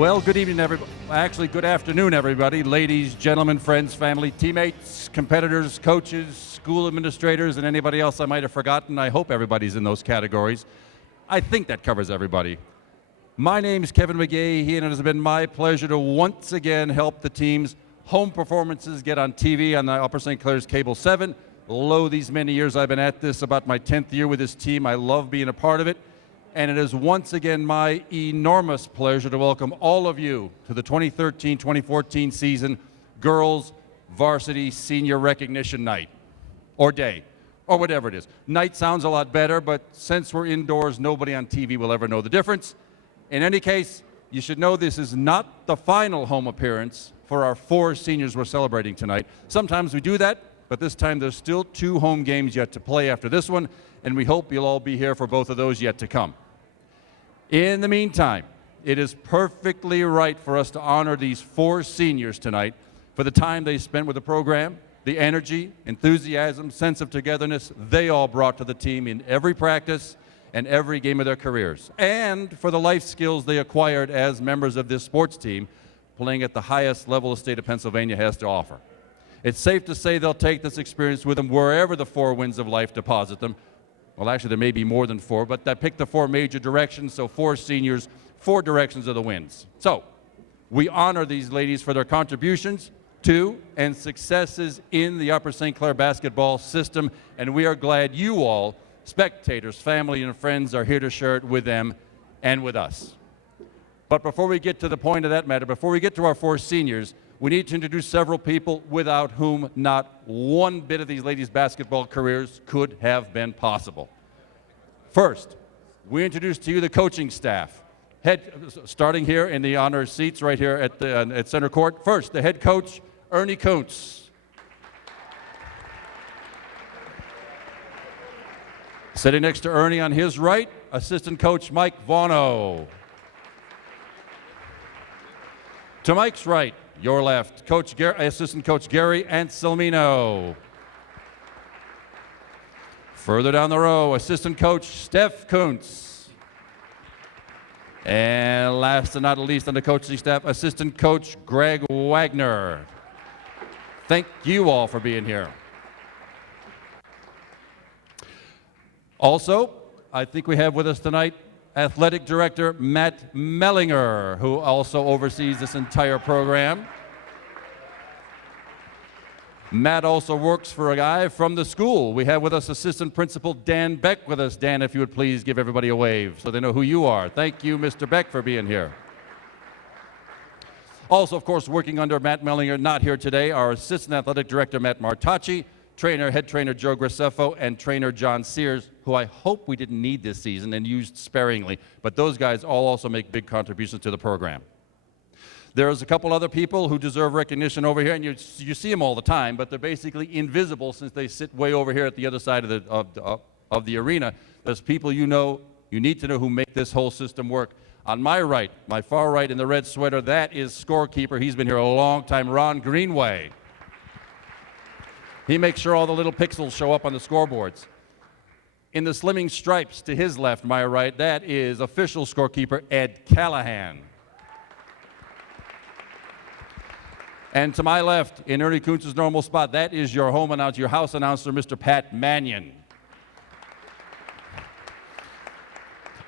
Well, good evening, everybody. Actually, good afternoon, everybody. Ladies, gentlemen, friends, family, teammates, competitors, coaches, school administrators, and anybody else I might have forgotten. I hope everybody's in those categories. I think that covers everybody. My name's Kevin McGahey, and it has been my pleasure to once again help the team's home performances get on TV on the Upper St. Clair's Cable 7. Lo, these many years I've been at this, about my 10th year with this team. I love being a part of it. And it is once again my enormous pleasure to welcome all of you to the 2013-2014 season Girls Varsity Senior Recognition Night, or day, or whatever it is. Night sounds a lot better, but since we're indoors, nobody on TV will ever know the difference. In any case, you should know this is not the final home appearance for our 4 seniors we're celebrating tonight. Sometimes we do that, but this time there's still 2 home games yet to play after this one, and we hope you'll all be here for both of those yet to come. In the meantime, it is perfectly right for us to honor these 4 seniors tonight for the time they spent with the program, the energy, enthusiasm, sense of togetherness they all brought to the team in every practice and every game of their careers, and for the life skills they acquired as members of this sports team, playing at the highest level the state of Pennsylvania has to offer. It's safe to say they'll take this experience with them wherever the 4 winds of life deposit them. Well, actually, there may be more than 4, but I picked the 4 major directions, so 4 seniors, 4 directions of the winds. So we honor these ladies for their contributions to and successes in the Upper St. Clair basketball system, and we are glad you all, spectators, family, and friends, are here to share it with them and with us. But before we get to the point of that matter, before we get to our 4 seniors, we need to introduce several people without whom not one bit of these ladies' basketball careers could have been possible. First, we introduce to you the coaching staff. Starting here in the honor seats right here at center court. First, the head coach, Ernie Kuntz. Sitting next to Ernie on his right, assistant coach Mike Vaughno. To Mike's right, your left, assistant coach Gary Anselmino. Further down the row, assistant coach Steph Kuntz. And last and not least on the coaching staff, assistant coach Greg Wagner. Thank you all for being here. Also, I think we have with us tonight Athletic Director Matt Mellinger, who also oversees this entire program. Matt also works for a guy from the school. We have with us Assistant Principal Dan Beck with us. Dan, if you would please give everybody a wave so they know who you are. Thank you, Mr. Beck, for being here. Also, of course, working under Matt Mellinger, not here today, our Assistant Athletic Director Matt Martacci, head trainer Joe Graceffo, and trainer John Sears, who I hope we didn't need this season and used sparingly, but those guys all also make big contributions to the program. There's a couple other people who deserve recognition over here, and you see them all the time, but they're basically invisible since they sit way over here at the other side of the arena. There's people you need to know who make this whole system work. On my right, my far right in the red sweater, that is scorekeeper. He's been here a long time, Ron Greenway. He makes sure all the little pixels show up on the scoreboards. In the slimming stripes to his left, my right, that is official scorekeeper Ed Callahan. And to my left, in Ernie Kuntz's normal spot, that is your home announcer, your house announcer, Mr. Pat Mannion.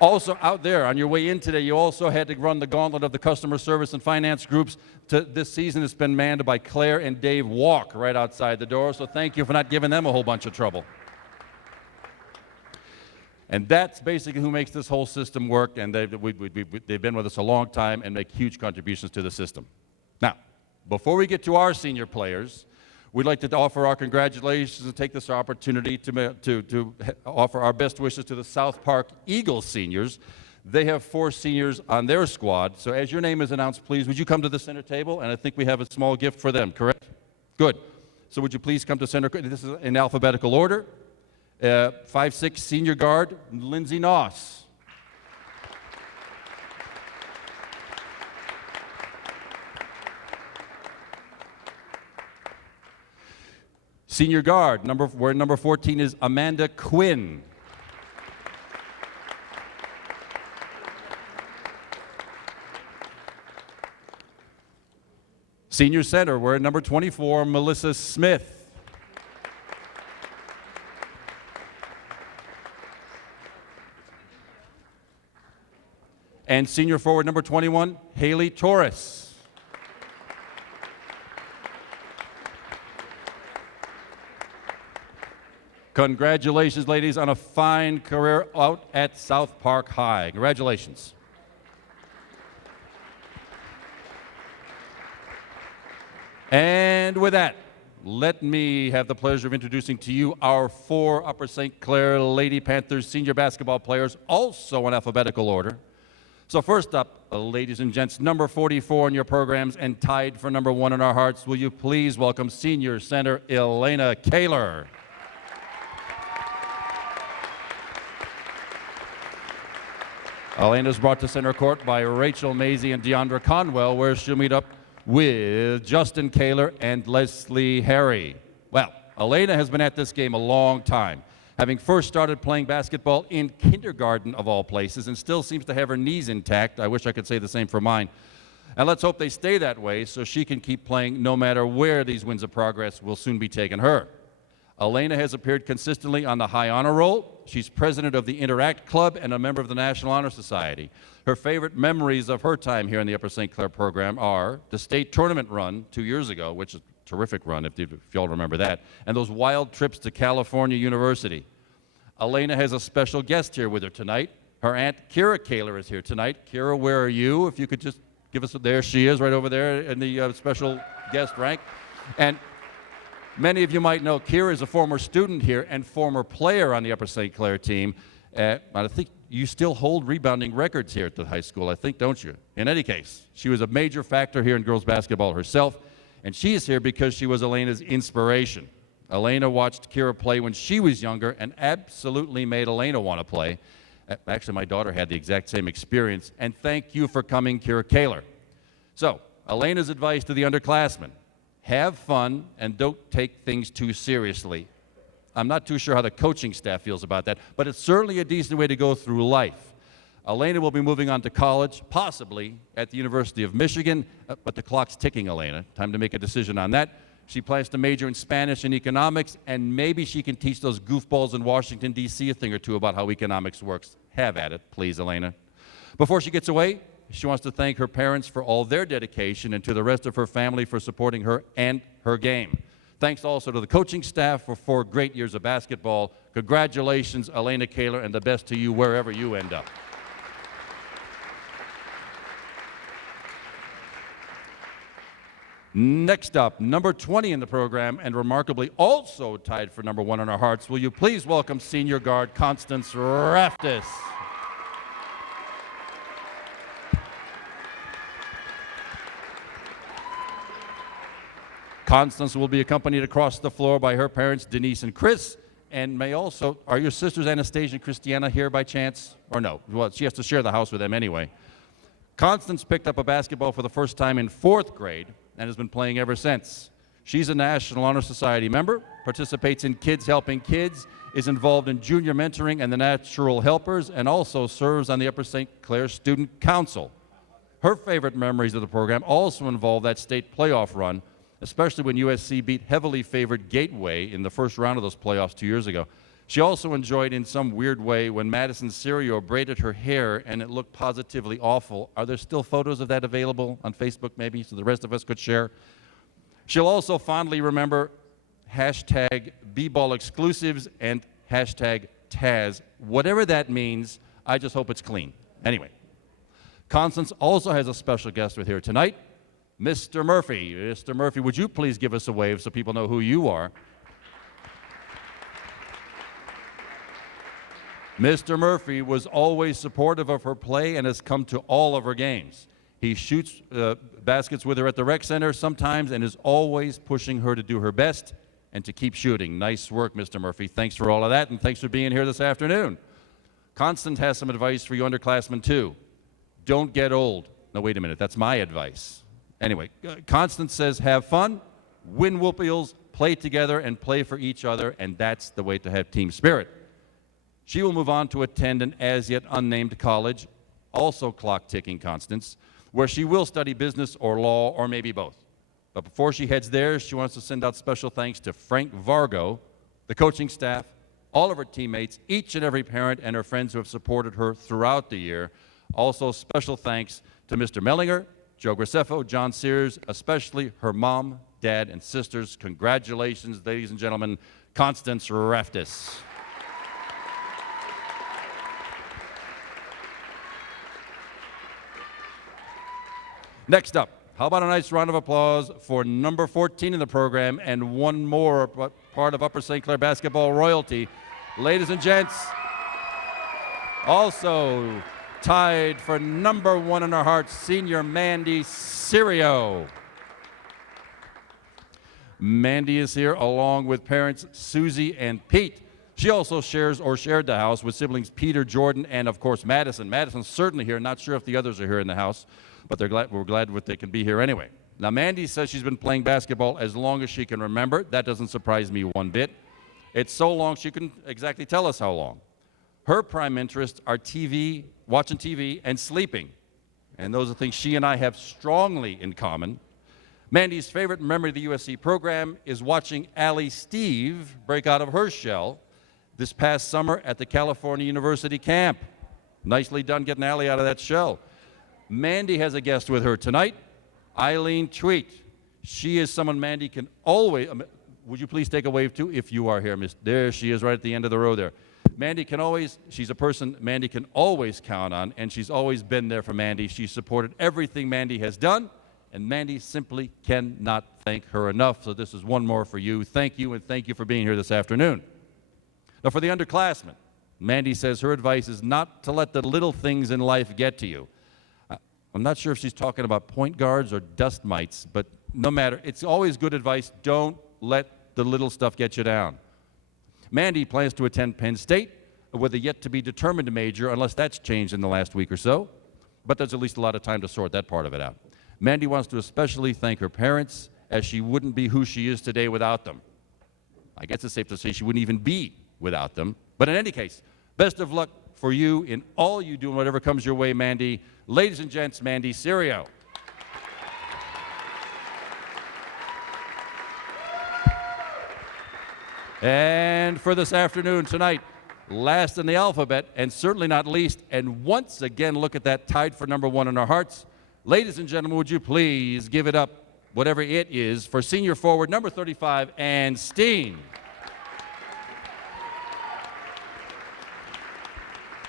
Also out there, on your way in today, you also had to run the gauntlet of the customer service and finance groups. This season it's been manned by Claire and Dave Walk right outside the door, so thank you for not giving them a whole bunch of trouble. And that's basically who makes this whole system work, and they've been with us a long time and make huge contributions to the system. Now, before we get to our senior players, we'd like to offer our congratulations and take this opportunity to offer our best wishes to the South Park Eagles seniors. They have 4 seniors on their squad, so as your name is announced, please, would you come to the center table? And I think we have a small gift for them, correct? Good. So would you please come to center? This is in alphabetical order. 5'6" senior guard, Lindsey Noss. Senior guard, number 14 is Amanda Quinn. Senior center, we're at number 24, Melissa Smith. And senior forward number 21, Haley Torres. Congratulations, ladies, on a fine career out at South Park High. Congratulations. And with that, let me have the pleasure of introducing to you our 4 Upper St. Clair Lady Panthers senior basketball players, also in alphabetical order. So first up, ladies and gents, number 44 in your programs and tied for number 1 in our hearts, will you please welcome senior center Elena Kaler. Elena is brought to center court by Rachel Maisie and Deandra Conwell, where she'll meet up with Justin Kaler and Leslie Harry. Well, Elena has been at this game a long time, having first started playing basketball in kindergarten of all places, and still seems to have her knees intact. I wish I could say the same for mine. And let's hope they stay that way so she can keep playing no matter where these winds of progress will soon be taking her. Elena has appeared consistently on the High Honor Roll. She's president of the Interact Club and a member of the National Honor Society. Her favorite memories of her time here in the Upper St. Clair program are the state tournament run 2 years ago, which is a terrific run if y'all remember that, and those wild trips to California University. Elena has a special guest here with her tonight. Her aunt, Kira Kaler, is here tonight. Kira, where are you? If you could just give us, there she is right over there in the special guest rank. And many of you might know Kira is a former student here and former player on the Upper St. Clair team. I think you still hold rebounding records here at the high school, I think, don't you? In any case, she was a major factor here in girls basketball herself, and she is here because she was Elena's inspiration. Elena watched Kira play when she was younger and absolutely made Elena want to play. Actually, my daughter had the exact same experience, and thank you for coming, Kira Kaler. So, Elena's advice to the underclassmen: have fun and don't take things too seriously. I'm not too sure how the coaching staff feels about that, but it's certainly a decent way to go through life. Elena will be moving on to college, possibly at the University of Michigan, but the clock's ticking, Elena. Time to make a decision on that. She plans to major in Spanish and economics, and maybe she can teach those goofballs in Washington, D.C. a thing or two about how economics works. Have at it, please, Elena. Before she gets away, she wants to thank her parents for all their dedication and to the rest of her family for supporting her and her game. Thanks also to the coaching staff for 4 great years of basketball. Congratulations, Elena Kaler, and the best to you wherever you end up. Next up, number 20 in the program, and remarkably also tied for number 1 in our hearts, will you please welcome senior guard Constance Raftis. Constance will be accompanied across the floor by her parents, Denise and Chris, and may also, are your sisters Anastasia and Christiana here by chance? Or no? Well, she has to share the house with them anyway. Constance picked up a basketball for the first time in 4th grade and has been playing ever since. She's a National Honor Society member, participates in Kids Helping Kids, is involved in junior mentoring and the Natural Helpers, and also serves on the Upper St. Clair Student Council. Her favorite memories of the program also involve that state playoff run, especially when USC beat heavily favored Gateway in the first round of those playoffs 2 years ago. She also enjoyed in some weird way when Madison Serio braided her hair and it looked positively awful. Are there still photos of that available on Facebook maybe so the rest of us could share? She'll also fondly remember hashtag B-Ball exclusives and hashtag Taz. Whatever that means, I just hope it's clean. Anyway, Constance also has a special guest with her tonight, Mr. Murphy. Mr. Murphy, would you please give us a wave so people know who you are? Mr. Murphy was always supportive of her play and has come to all of her games. He shoots baskets with her at the rec center sometimes and is always pushing her to do her best and to keep shooting. Nice work, Mr. Murphy. Thanks for all of that, and thanks for being here this afternoon. Constance has some advice for you underclassmen, too. Don't get old. No, wait a minute. That's my advice. Anyway, Constance says have fun, win whoop-eels, play together, and play for each other, and that's the way to have team spirit. She will move on to attend an as-yet unnamed college, also clock-ticking, Constance, where she will study business or law or maybe both. But before she heads there, she wants to send out special thanks to Frank Vargo, the coaching staff, all of her teammates, each and every parent, and her friends who have supported her throughout the year. Also, special thanks to Mr. Mellinger, Joe Graceffo, John Sears, especially her mom, dad, and sisters. Congratulations, ladies and gentlemen, Constance Raftis. Next up, how about a nice round of applause for number 14 in the program and one more part of Upper St. Clair basketball royalty. Ladies and gents, also tied for number 1 in our hearts, senior Mandy Serio. Mandy is here along with parents Susie and Pete. She also shared the house with siblings Peter, Jordan, and of course Madison. Madison's certainly here. Not sure if the others are here in the house, but we're glad they can be here anyway. Now, Mandy says she's been playing basketball as long as she can remember. That doesn't surprise me one bit. It's so long she couldn't exactly tell us how long. Her prime interests are TV, watching TV, and sleeping. And those are things she and I have strongly in common. Mandy's favorite memory of the USC program is watching Allie Steve break out of her shell this past summer at the California University camp. Nicely done getting Allie out of that shell. Mandy has a guest with her tonight, Eileen Tweet. She is someone Mandy can always, would you please take a wave too, if you are here, Miss? There she is right at the end of the row there. She's a person Mandy can always count on, and she's always been there for Mandy. She's supported everything Mandy has done, and Mandy simply cannot thank her enough. So this is one more for you. Thank you, and thank you for being here this afternoon. Now for the underclassmen, Mandy says her advice is not to let the little things in life get to you. I'm not sure if she's talking about point guards or dust mites, but no matter, it's always good advice. Don't let the little stuff get you down. Mandy plans to attend Penn State with a yet-to-be-determined major, unless that's changed in the last week or so, but there's at least a lot of time to sort that part of it out. Mandy wants to especially thank her parents, as she wouldn't be who she is today without them. I guess it's safe to say she wouldn't even be without them. But in any case, best of luck for you in all you do and whatever comes your way, Mandy. Ladies and gents, Mandy Serio. And for this afternoon, tonight, last in the alphabet, and certainly not least, and once again, look at that, tied for number 1 in our hearts. Ladies and gentlemen, would you please give it up, whatever it is, for senior forward number 35, Ann Steen.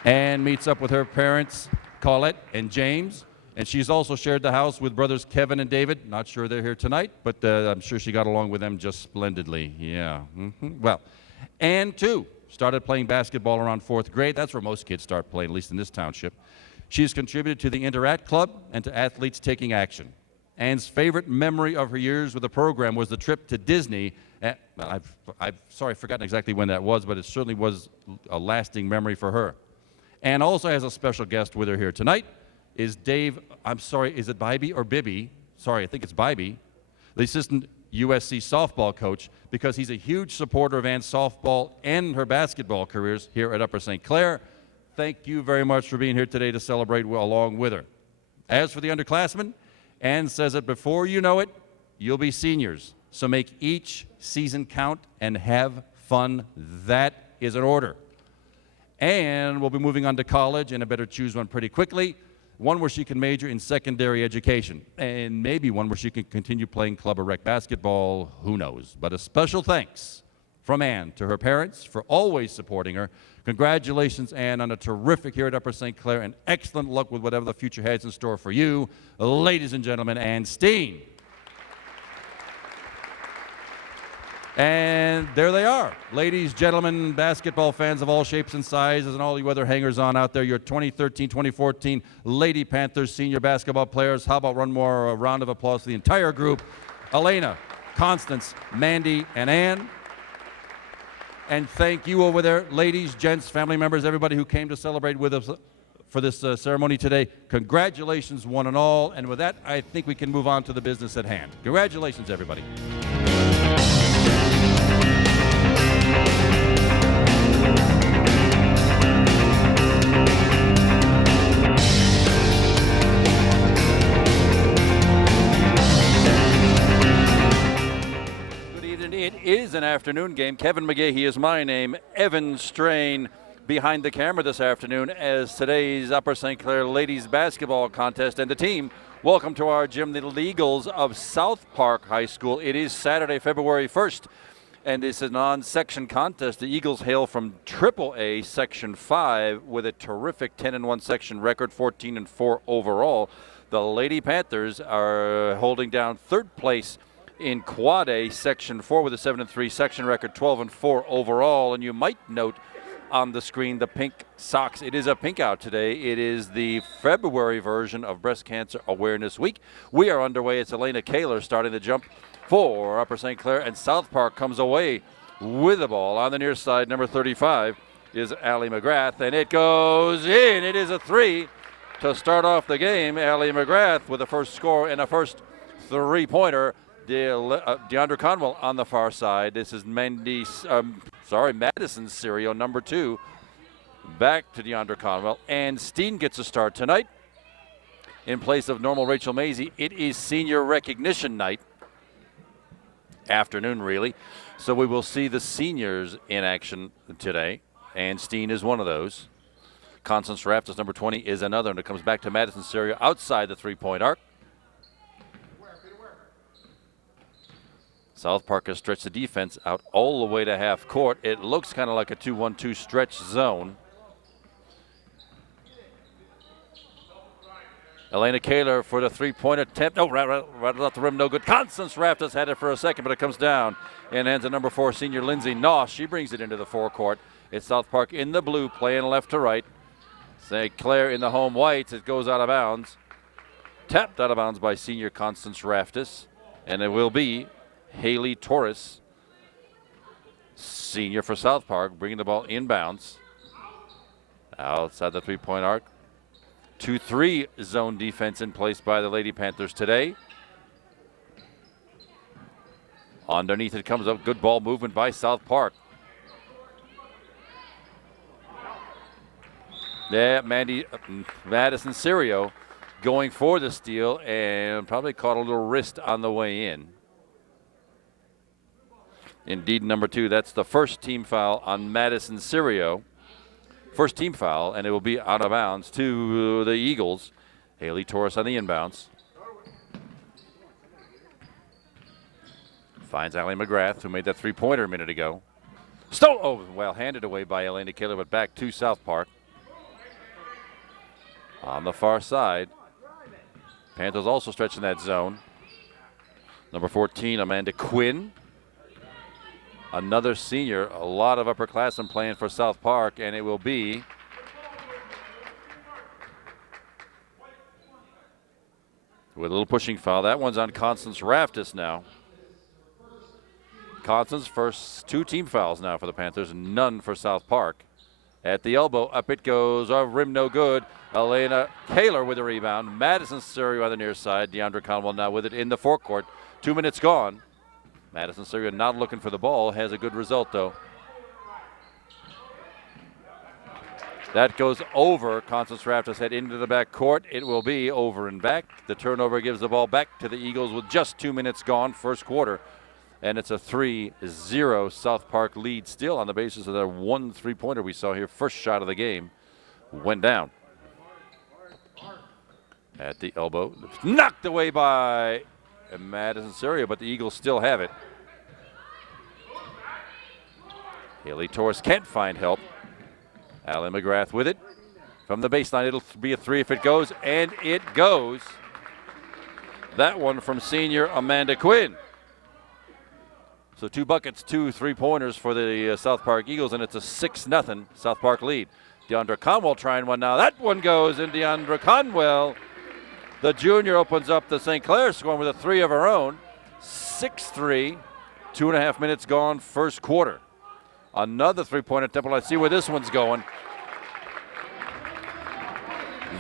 Ann meets up with her parents, Colette and James, and she's also shared the house with brothers Kevin and David. Not sure they're here tonight, but I'm sure she got along with them just splendidly. Yeah. Well, Ann, too, started playing basketball around 4th grade. That's where most kids start playing, at least in this township. She's contributed to the Interact Club and to Athletes Taking Action. Ann's favorite memory of her years with the program was the trip to Disney. I've forgotten exactly when that was, but it certainly was a lasting memory for her. Ann also has a special guest with her here tonight, is Dave, is it Bybee or Bibby? Sorry, I think it's Bybee, the assistant USC softball coach, because he's a huge supporter of Ann's softball and her basketball careers here at Upper St. Clair. Thank you very much for being here today to celebrate along with her. As for the underclassmen, Ann says that before you know it, you'll be seniors. So make each season count and have fun. That is an order. And we'll be moving on to college, and I better choose one pretty quickly. One where she can major in secondary education, and maybe one where she can continue playing club or rec basketball, who knows. But a special thanks from Ann to her parents for always supporting her. Congratulations, Ann, on a terrific year at Upper St. Clair, and excellent luck with whatever the future has in store for you. Ladies and gentlemen, Ann Steen. And there they are. Ladies, gentlemen, basketball fans of all shapes and sizes, and all you other hangers-on out there, your 2013-2014 Lady Panthers senior basketball players. How about one more round of applause for the entire group? Elena, Constance, Mandy, and Ann. And thank you over there, ladies, gents, family members, everybody who came to celebrate with us for this ceremony today. Congratulations, one and all. And with that, I think we can move on to the business at hand. Congratulations, everybody. an afternoon game. Kevin McGahey is my name. Evan Strain behind the camera this afternoon as today's Upper St. Clair ladies basketball contest and the team welcome to our gym, the Eagles of South Park High School. It is Saturday, February 1st, and it's a non-section contest. The Eagles hail from AAA Section 5 with a terrific 10-1 section record, 14-4 overall. The Lady Panthers are holding down third place in Quad A Section 4 with a 7-3 section record, 12-4 overall. And you might note on the screen the pink socks. It is a pink out today. It is the February version of Breast Cancer Awareness Week. We are underway. It's Elena Kaler starting the jump for Upper St. Clair, and South Park comes away with the ball. On the near side, number 35 is Allie McGrath, and it goes in. It is a three to start off the game. Allie McGrath with the first score and a first three-pointer. DeAndre Conwell on the far side. This is Madison Serio, number 2. Back to DeAndre Conwell. And Steen gets a start tonight. In place of normal Rachel Mazie, it is senior recognition night. Afternoon, really. So we will see the seniors in action today. And Steen is one of those. Constance Raftis, number 20, is another. And it comes back to Madison Serio outside the three-point arc. South Park has stretched the defense out all the way to half court. It looks kind of like a 2-1-2 stretch zone. Elena Kaler for the three-point attempt. Oh, right off the rim, no good. Constance Raftis had it for a second, but it comes down and ends at number 4, senior Lindsay Noss. She brings it into the forecourt. It's South Park in the blue, playing left to right. St. Clair in the home whites. It goes out of bounds. Tapped out of bounds by senior Constance Raftis. And it will be Haley Torres, senior for South Park, bringing the ball inbounds. Outside the three-point arc. 2-3 zone defense in place by the Lady Panthers today. Underneath it comes up. Good ball movement by South Park. Yeah, Madison Serio going for the steal and probably caught a little wrist on the way in. Indeed, number 2, that's the first team foul on Madison Serio. First team foul, and it will be out of bounds to the Eagles. Haley Torres on the inbounds. Finds Allie McGrath, who made that three-pointer a minute ago. Handed away by Elena Kaler, but back to South Park. On the far side, Panthers also stretching that zone. Number 14, Amanda Quinn. Another senior, a lot of upperclassmen playing for South Park, and it will be with a little pushing foul. That one's on Constance Raftis now. Constance, first 2 team fouls now for the Panthers, none for South Park. At the elbow, up it goes, rim no good. Elena Kaler with the rebound. Madison Serio on the near side. DeAndre Conwell now with it in the forecourt. 2 minutes gone. Madison Serio not looking for the ball, has a good result though. That goes over. Constance Raftis head into the back court. It will be over and back. The turnover gives the ball back to the Eagles with just 2 minutes gone, first quarter. And it's a 3-0 South Park lead still on the basis of that 1 three-pointer we saw here. First shot of the game went down. At the elbow, knocked away by Madison Serio, but the Eagles still have it. Haley Torres can't find help. Allie McGrath with it from the baseline. It'll be a 3 if it goes, and it goes. That one from senior Amanda Quinn. So 2 buckets, 2 three-pointers for the South Park Eagles, and it's a 6-0 South Park lead. DeAndre Conwell trying one now. That one goes, and DeAndre Conwell, the junior, opens up the St. Clair scoring with a 3 of her own. 6-3, 2.5 minutes gone, first quarter. Another three-point attempt. Let's see where this one's going.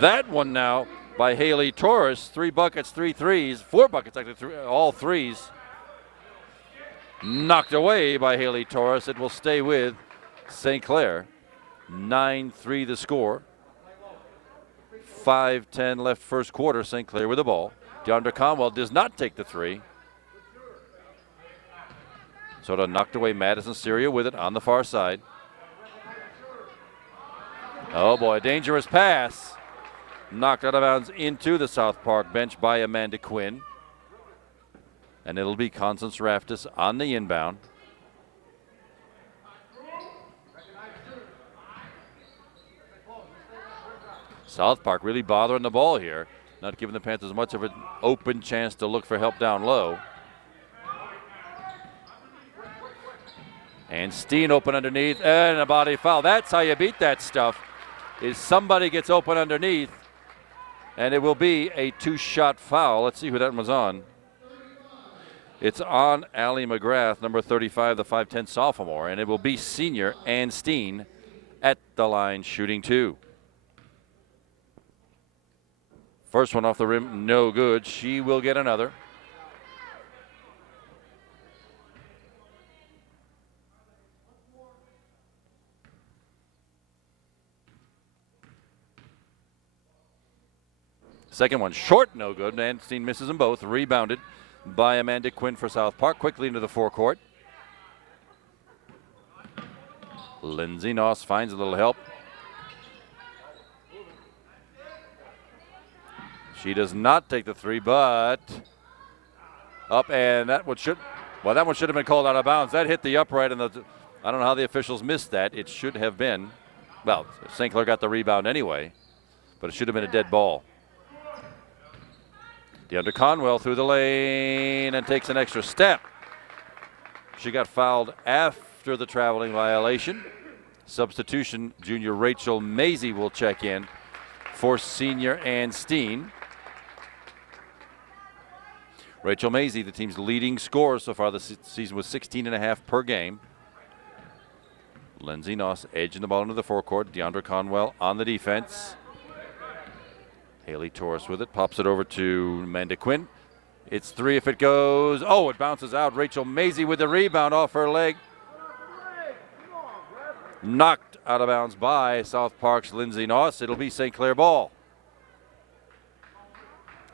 That one now by Haley Torres. 3 buckets, 3 threes. 4 buckets, actually, all threes. Knocked away by Haley Torres. It will stay with St. Clair. 9-3 the score. 5:10 left first quarter. St. Clair with the ball. DeAndre Conwell does not take the 3. Sort of knocked away Madison Syria with it on the far side. Oh boy, dangerous pass. Knocked out of bounds into the South Park bench by Amanda Quinn. And it'll be Constance Raftis on the inbound. South Park really bothering the ball here, not giving the Panthers much of an open chance to look for help down low. And Steen open underneath, and a body foul. That's how you beat that stuff, is somebody gets open underneath, and it will be a 2-shot foul. Let's see who that was on. It's on Allie McGrath, number 35, the 5'10 sophomore, and it will be senior Ann Steen at the line shooting 2. First one off the rim, no good. She will get another. Second one short, no good. Ann Steen misses them both. Rebounded by Amanda Quinn for South Park. Quickly into the forecourt. Lindsay Noss finds a little help. She does not take the 3, but up, and that one should have been called out of bounds. That hit the upright, and I don't know how the officials missed that. It should have been, well, St. Clair got the rebound anyway, but it should have been a dead ball. DeAndre Conwell through the lane and takes an extra step. She got fouled after the traveling violation. Substitution, junior Rachel Mazie will check in for senior Ann Steen. Rachel Mazie, the team's leading scorer so far this season, with 16.5 per game. Lindsay Noss edging the ball into the forecourt. DeAndre Conwell on the defense. Haley Torres with it, pops it over to Amanda Quinn. It's 3 if it goes. Oh, it bounces out. Rachel Mazie with the rebound off her leg. Knocked out of bounds by South Park's Lindsay Noss. It'll be St. Clair ball.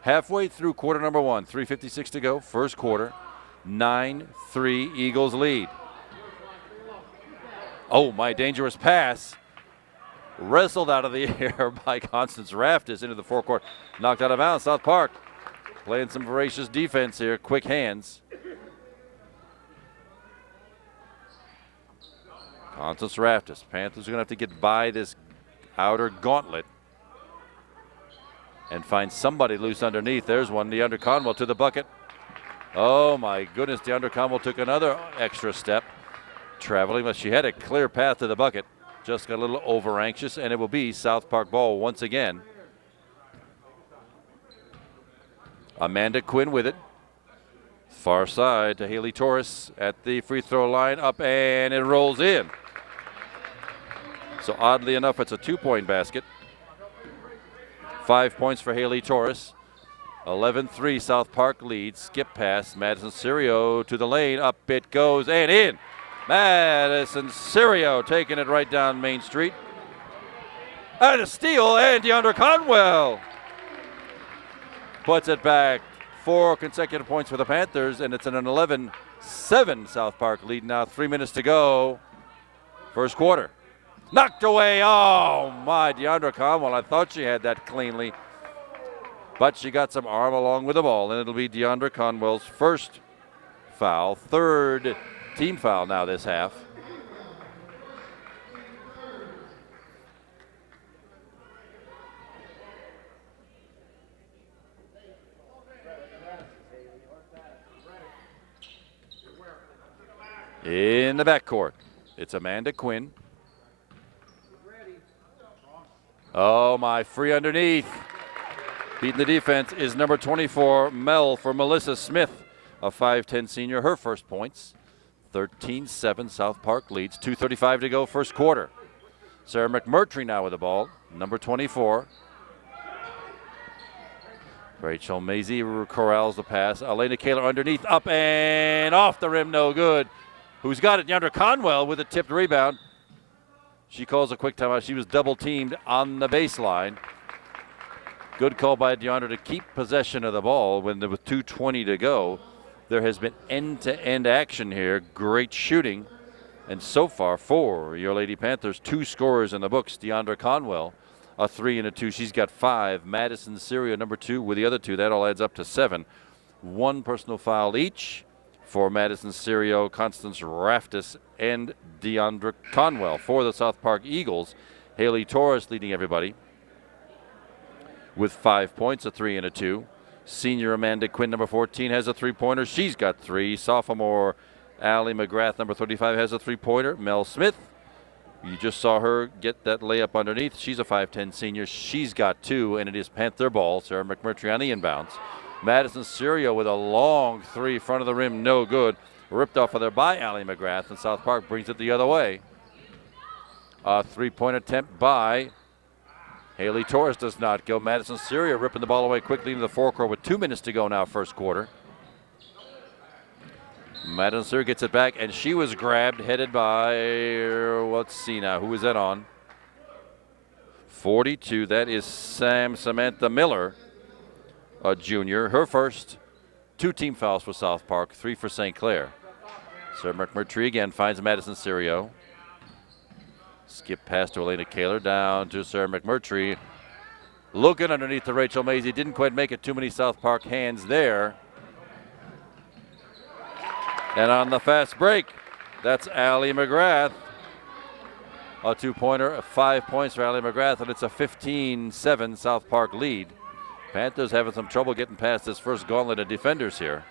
Halfway through quarter number 1, 3:56 to go, first quarter. 9-3 Eagles lead. Oh, my dangerous pass. Wrestled out of the air by Constance Raftis into the forecourt. Knocked out of bounds. South Park playing some voracious defense here. Quick hands. Constance Raftis. Panthers are going to have to get by this outer gauntlet and find somebody loose underneath. There's one. DeAndre Conwell to the bucket. Oh, my goodness. DeAndre Conwell took another extra step. Traveling, but she had a clear path to the bucket. Just got a little over anxious, and it will be South Park ball once again. Amanda Quinn with it. Far side to Haley Torres at the free throw line. Up, and it rolls in. So oddly enough, it's a 2-point basket. 5 points for Haley Torres. 11-3 South Park leads. Skip pass. Madison Syrio to the lane. Up it goes and in. Madison Syrio taking it right down Main Street. And a steal, and DeAndre Conwell puts it back. 4 consecutive points for the Panthers, and it's an 11-7 South Park lead now. 3 minutes to go. First quarter. Knocked away. Oh, my. DeAndre Conwell. I thought she had that cleanly, but she got some arm along with the ball, and it'll be DeAndre Conwell's first foul, third team foul now this half. In the backcourt, it's Amanda Quinn. Oh, my, free underneath. Beating the defense is number 24, Mel, for Melissa Smith, a 5'10 senior, her first points. 13-7 South Park leads. 2:35 to go first quarter. Sarah McMurtry now with the ball, number 24. Rachel Mazie corrals the pass. Elena Kaler underneath, up and off the rim, no good. Who's got it? DeAndre Conwell with a tipped rebound. She calls a quick timeout. She was double teamed on the baseline. Good call by DeAndre to keep possession of the ball when there was 2:20 to go. There has been end-to-end action here. Great shooting. And so far for your Lady Panthers, 2 scorers in the books. Deandra Conwell, a 3 and a 2. She's got 5. Madison Serio, number 2, with the other 2. That all adds up to 7. 1 personal foul each for Madison Serio, Constance Raftis, and Deandra Conwell. For the South Park Eagles, Haley Torres leading everybody with 5 points, a 3 and a 2. Senior Amanda Quinn, number 14, has a 3-pointer. She's got 3. Sophomore Allie McGrath, number 35, has a 3-pointer. Mel Smith, you just saw her get that layup underneath. She's a 5'10 senior. She's got 2, and it is Panther ball. Sarah McMurtry on the inbounds. Madison Serio with a long 3, front of the rim, no good. Ripped off of there by Allie McGrath, and South Park brings it the other way. A 3-point attempt by Haley Torres does not go. Madison Serio ripping the ball away quickly into the forecourt with 2 minutes to go now, first quarter. Madison Serio gets it back, and she was grabbed, headed by, let's see now, who was that on? 42, that is Samantha Miller, a junior. Her first 2 team fouls for South Park, 3 for St. Clair. Sarah McMurtry again finds Madison Serio. Skip pass to Elena Kaler, down to Sarah McMurtry. Looking underneath to Rachel Mazie, didn't quite make it. Too many South Park hands there. And on the fast break, that's Allie McGrath. A 2-pointer, 5 points for Allie McGrath, and it's a 15-7 South Park lead. Panthers having some trouble getting past this first gauntlet of defenders here.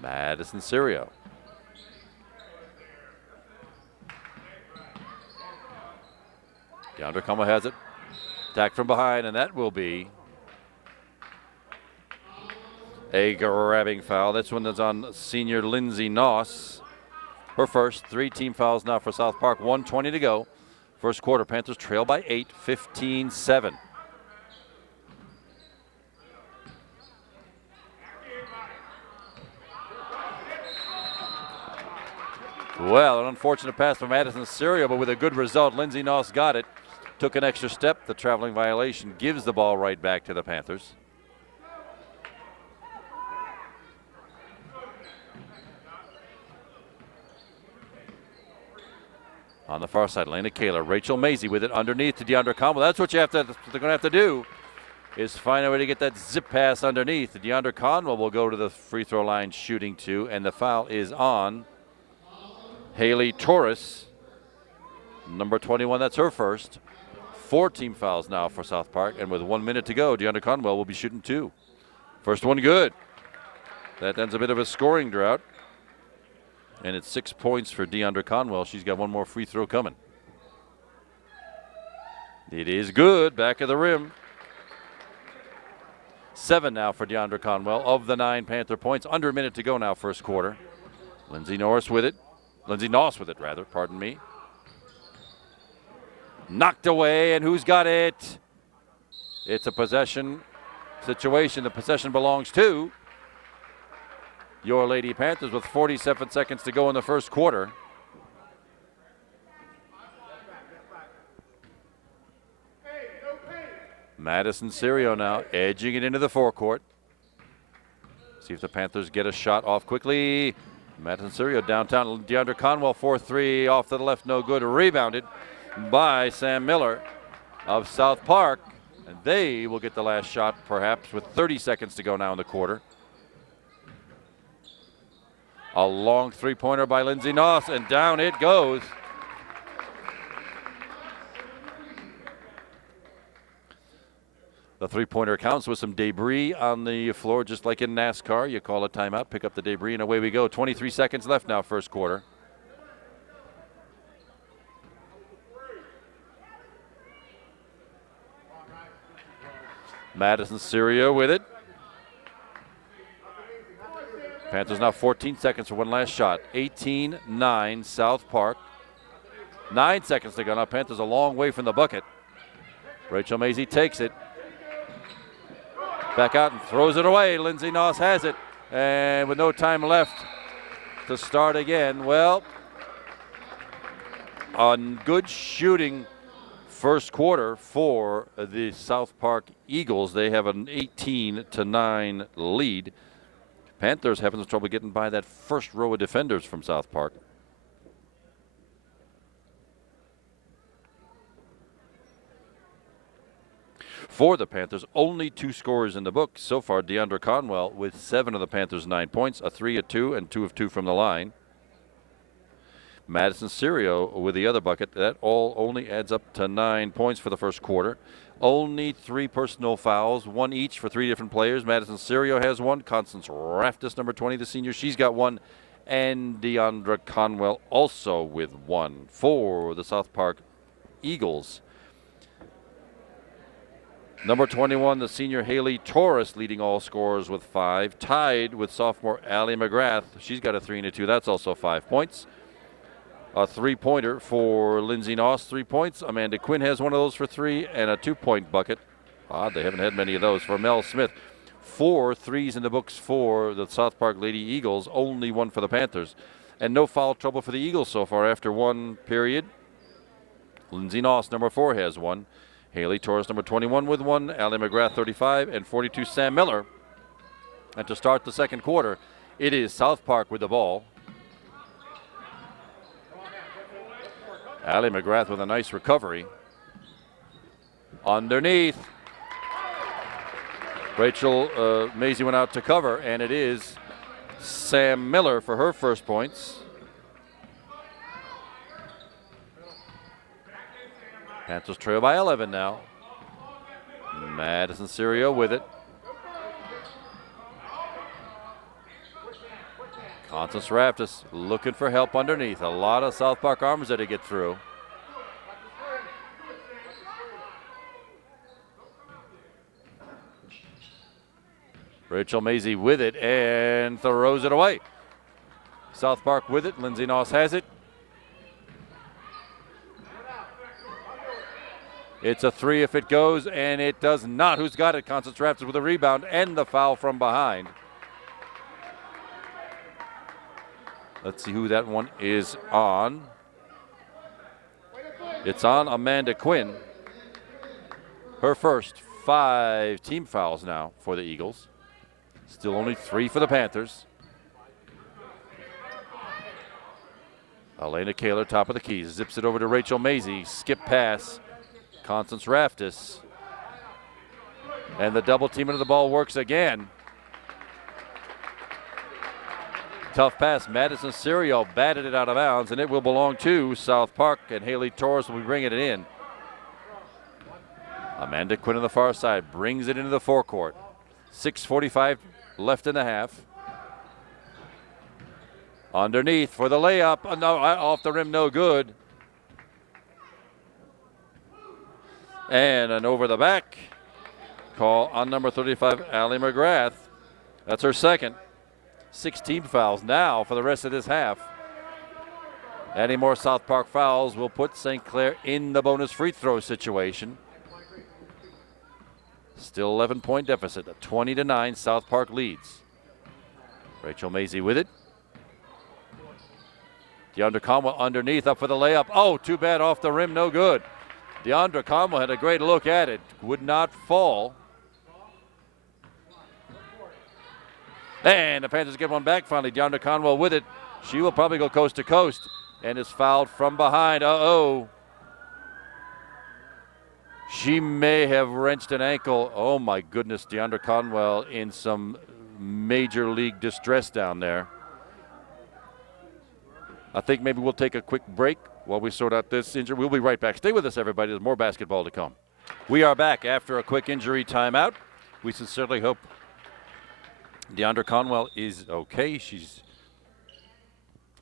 Madison Serio. Deandra Conwell has it. Attack from behind, and that will be a grabbing foul. This one is on senior Lindsay Noss. Her first 3 team fouls now for South Park. 1:20 to go. First quarter, Panthers trail by 8, 15-7. Well, an unfortunate pass from Madison Serio, but with a good result. Lindsay Noss got it. Took an extra step. The traveling violation gives the ball right back to the Panthers. On the far side, Elena Kaler, Rachel Mazie with it underneath to Deandra Conwell. That's what they're going to have to do, is find a way to get that zip pass underneath. Deandra Conwell will go to the free throw line shooting 2, and the foul is on Haley Torres, number 21. That's her first. 4 team fouls now for South Park, and with 1 minute to go, Deandra Conwell will be shooting 2. First one good. That ends a bit of a scoring drought. And it's 6 points for Deandra Conwell. She's got 1 more free throw coming. It is good, back of the rim. 7 now for Deandra Conwell of the 9 Panther points. Under a minute to go now, first quarter. Lindsay Noss with it, pardon me. Knocked away, and who's got it? It's a possession situation. The possession belongs to your Lady Panthers with 47 seconds to go in the first quarter. Madison Serio now edging it into the forecourt. See if the Panthers get a shot off quickly. Madison Serio downtown. Deandra Conwell 4-3 off to the left, no good. Rebounded by Sam Miller of South Park. And they will get the last shot perhaps with 30 seconds to go now in the quarter. A long 3-pointer by Lindsay Noss, and down it goes. The 3-pointer counts with some debris on the floor, just like in NASCAR. You call a timeout, pick up the debris, and away we go. 23 seconds left now, first quarter. Madison Serio with it. Panthers now 14 seconds for one last shot. 18-9 South Park. 9 seconds to go now. Panthers a long way from the bucket. Rachel Mazie takes it. Back out and throws it away. Lindsay Noss has it. And with no time left to start again, well, on good shooting first quarter for the South Park Eagles. They have an 18-9 lead. Panthers having some trouble getting by that first row of defenders from South Park. For the Panthers, only 2 scorers in the book so far. DeAndre Conwell with 7 of the Panthers' 9 points, a 3 of 2 and 2 of 2 from the line. Madison Cirio with the other bucket. That all only adds up to 9 points for the first quarter. Only 3 personal fouls, 1 each for 3 different players. Madison Cirio has 1. Constance Raftis, number 20, the senior, she's got 1. And DeAndre Conwell also with 1 for the South Park Eagles. Number 21, the senior Haley Torres, leading all scorers with 5. Tied with sophomore Allie McGrath. She's got a 3 and a 2. That's also 5 points. A 3-pointer for Lindsey Noss, 3 points. Amanda Quinn has 1 of those for 3, and a 2-point bucket. Odd, they haven't had many of those for Mel Smith. 4 threes in the books for the South Park Lady Eagles, only 1 for the Panthers. And no foul trouble for the Eagles so far after 1 period. Lindsey Noss, number 4, has 1. Haley Torres, number 21, with 1. Allie McGrath, 35, and 42, Sam Miller. And to start the second quarter, it is South Park with the ball. Allie McGrath with a nice recovery. Underneath. Rachel Mazie went out to cover, and it is Sam Miller for her first points. Panthers trail by 11 now. Madison Cirio with it. Constance Raftis looking for help underneath. A lot of South Park arms there to get through. Rachel Mazie with it and throws it away. South Park with it. Lindsey Noss has it. It's a 3 if it goes, and it does not. Who's got it? Constance Raftis with a rebound and the foul from behind. Let's see who that one is on. It's on Amanda Quinn. Her first 5 team fouls now for the Eagles. Still only 3 for the Panthers. Elena Kaler, top of the key, zips it over to Rachel Mazie. Skip pass. Constance Raftis. And the double team into the ball works again. Tough pass. Madison Cirio batted it out of bounds, and it will belong to South Park, and Haley Torres will be bringing it in. Amanda Quinn on the far side brings it into the forecourt. 6:45 left in the half. Underneath for the layup. No, off the rim, no good. And an over the back call on number 35, Allie McGrath. That's her second. 16 fouls now for the rest of this half. Any more South Park fouls will put St. Clair in the bonus free throw situation. Still 11-point deficit. A 20-9 South Park leads. Rachel Mazie with it. DeAndre Conwell underneath, up for the layup. Oh, too bad, off the rim, no good. DeAndre Conwell had a great look at it. Would not fall. And the Panthers get one back finally. DeAndre Conwell with it. She will probably go coast to coast and is fouled from behind. Uh-oh. She may have wrenched an ankle. Oh, my goodness. DeAndre Conwell in some major league distress down there. I think maybe we'll take a quick break while we sort out this injury. We'll be right back. Stay with us, everybody. There's more basketball to come. We are back after a quick injury timeout. We sincerely hope DeAndre Conwell is okay. She's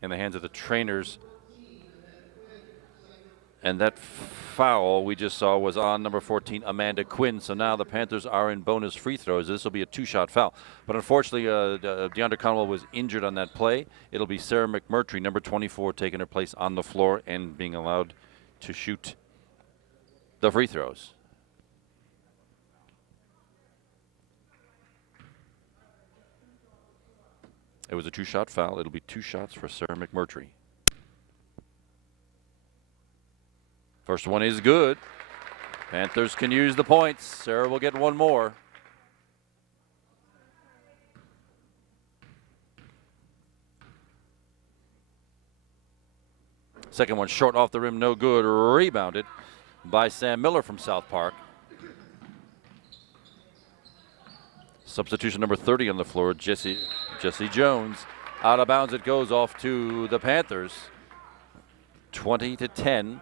in the hands of the trainers. And that foul we just saw was on number 14, Amanda Quinn. So now the Panthers are in bonus free throws. This will be a 2-shot foul. But unfortunately, DeAndre Conwell was injured on that play. It'll be Sarah McMurtry, number 24, taking her place on the floor and being allowed to shoot the free throws. It was a 2-shot foul. It'll be 2 shots for Sarah McMurtry. First one is good. Panthers can use the points. Sarah will get one more. Second one short off the rim, no good. Rebounded by Sam Miller from South Park. Substitution number 30 on the floor, Jesse Jones. Out of bounds it goes off to the Panthers. 20-10.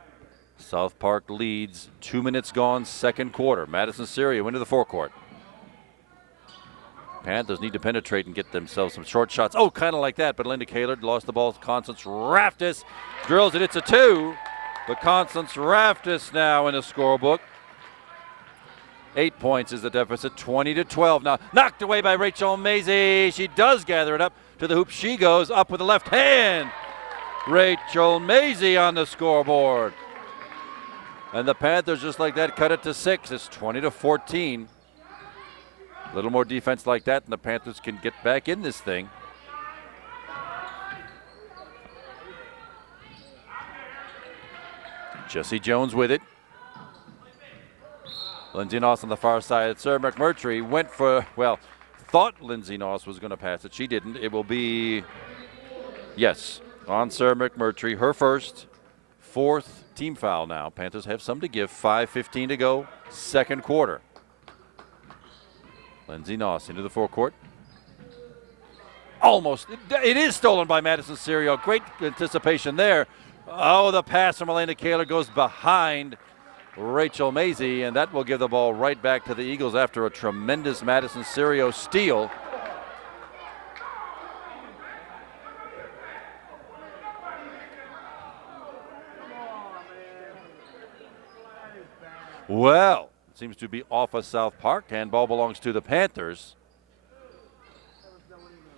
South Park leads. 2 minutes gone, second quarter. Madison Serio into the forecourt. Panthers need to penetrate and get themselves some short shots. Oh, kind of like that, but Linda Kaler lost the ball. Constance Raftis drills it. It's a 2. But Constance Raftis now in the scorebook. 8 points is the deficit, 20-12. Now knocked away by Rachel Mazie. She does gather it up to the hoop. She goes up with the left hand. Rachel Mazie on the scoreboard. And the Panthers just like that cut it to 6. It's 20-14. A little more defense like that and the Panthers can get back in this thing. Jesse Jones with it. Lindsay Noss on the far side. Sarah McMurtry went for, well, thought Lindsay Noss was going to pass it. She didn't. It will be, yes, on Sarah McMurtry. Her first, 4th team foul now. Panthers have some to give. 5:15 to go, second quarter. Lindsay Noss into the forecourt. Almost. It is stolen by Madison Serio. Great anticipation there. Oh, the pass from Elena Kaler goes behind Rachel Mazie, and that will give the ball right back to the Eagles after a tremendous Madison Serio steal. Well, it seems to be off of South Park. Handball belongs to the Panthers.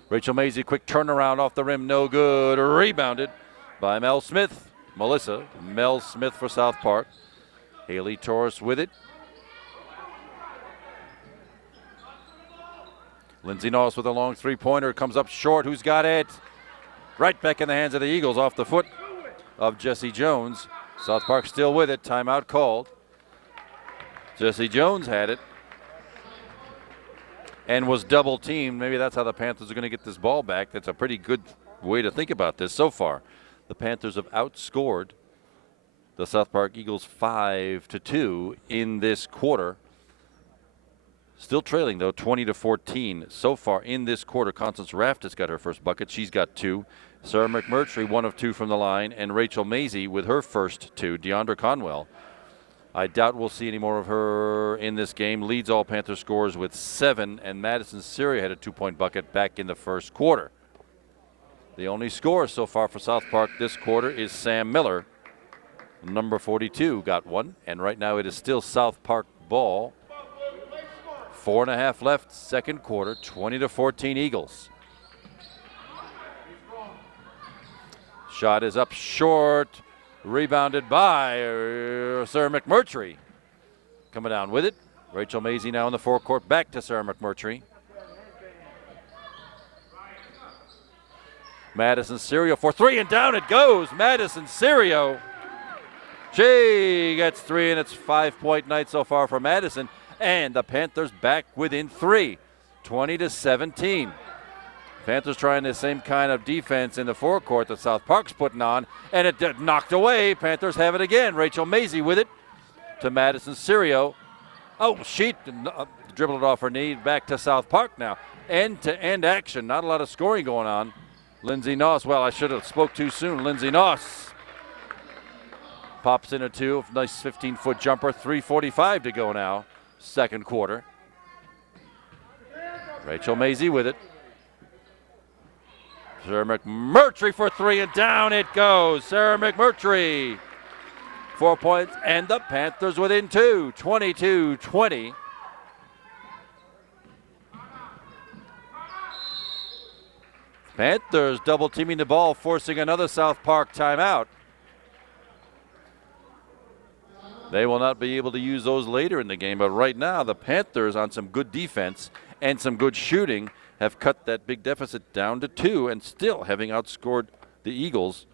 Rachel Mazie, quick turnaround off the rim, no good. Rebounded by Mel Smith. Mel Smith for South Park. Haley Torres with it. Lindsay Noss with a long three-pointer, comes up short. Who's got it? Right back in the hands of the Eagles off the foot of Jesse Jones. South Park still with it. Timeout called. Jesse Jones had it and was double teamed. Maybe that's how the Panthers are going to get this ball back. That's a pretty good way to think about this so far. The Panthers have outscored the South Park Eagles 5-2 in this quarter. Still trailing though, 20-14 so far in this quarter. Constance Raftis got her first bucket. She's got 2. Sarah McMurtry 1 of 2 from the line, and Rachel Mazie with her first 2. Deandra Conwell, I doubt we'll see any more of her in this game. Leads all Panther scores with 7, and Madison Serio had a 2-point bucket back in the first quarter. The only scorer so far for South Park this quarter is Sam Miller. Number 42 got 1, and right now it is still South Park ball. 4.5 left, second quarter, 20-14 Eagles. Shot is up short, rebounded by Sarah McMurtry. Coming down with it. Rachel Mazie now in the forecourt, back to Sarah McMurtry. Madison Serio for 3, and down it goes. Madison Serio. She gets 3, and it's 5-point night so far for Madison. And the Panthers back within 3, 20-17. Panthers trying the same kind of defense in the forecourt that South Park's putting on, and it knocked away. Panthers have it again. Rachel Mazie with it to Madison Serio. Oh, she dribbled it off her knee. Back to South Park now. End-to-end action. Not a lot of scoring going on. Lindsay Noss, well, I should have spoke too soon. Lindsay Noss pops in a 2. Nice 15-foot jumper. 3:45 to go now. Second quarter. Rachel Mazie with it. Sarah McMurtry for 3, and down it goes. Sarah McMurtry. 4 points, and the Panthers within 2. 22-20. Panthers double teaming the ball, forcing another South Park timeout. They will not be able to use those later in the game, but right now the Panthers, on some good defense and some good shooting, have cut that big deficit down to 2, and still having outscored the Eagles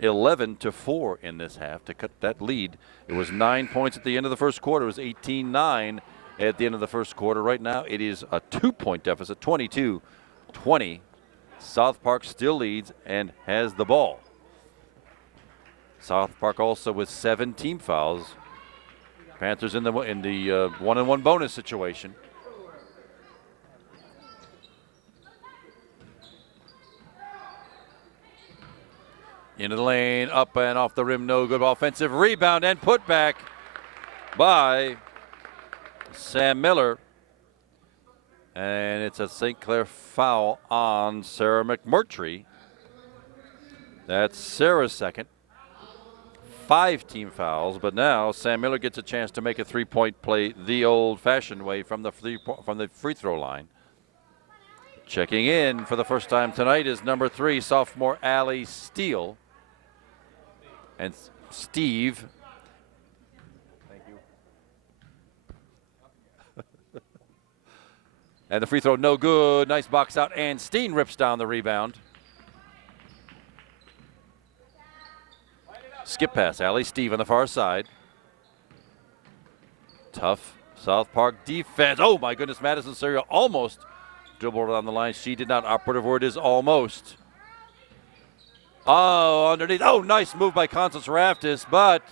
11-4 in this half to cut that lead. It was 9 points at the end of the first quarter. It was 18-9 at the end of the first quarter. Right now it is a 2-point deficit, 22-20. South Park still leads and has the ball. South Park also with 7 team fouls. Panthers in the 1-on-1 bonus situation. Into the lane, up and off the rim, no good. Offensive rebound and put back by Sam Miller. And it's a St. Clair foul on Sarah McMurtry. That's Sarah's second. 5 team fouls, but now Sam Miller gets a chance to make a 3-point play the old-fashioned way from the free throw line. Checking in for the first time tonight is number 3, sophomore Allie Steele. And Steve. Thank you. And the free throw, no good. Nice box out, and Steen rips down the rebound. Skip pass, Allie Steve on the far side. Tough South Park defense. Oh my goodness, Madison Serio almost dribbled on the line. She did not. Operative word is almost. Oh, underneath. Oh, nice move by Constance Raftis, but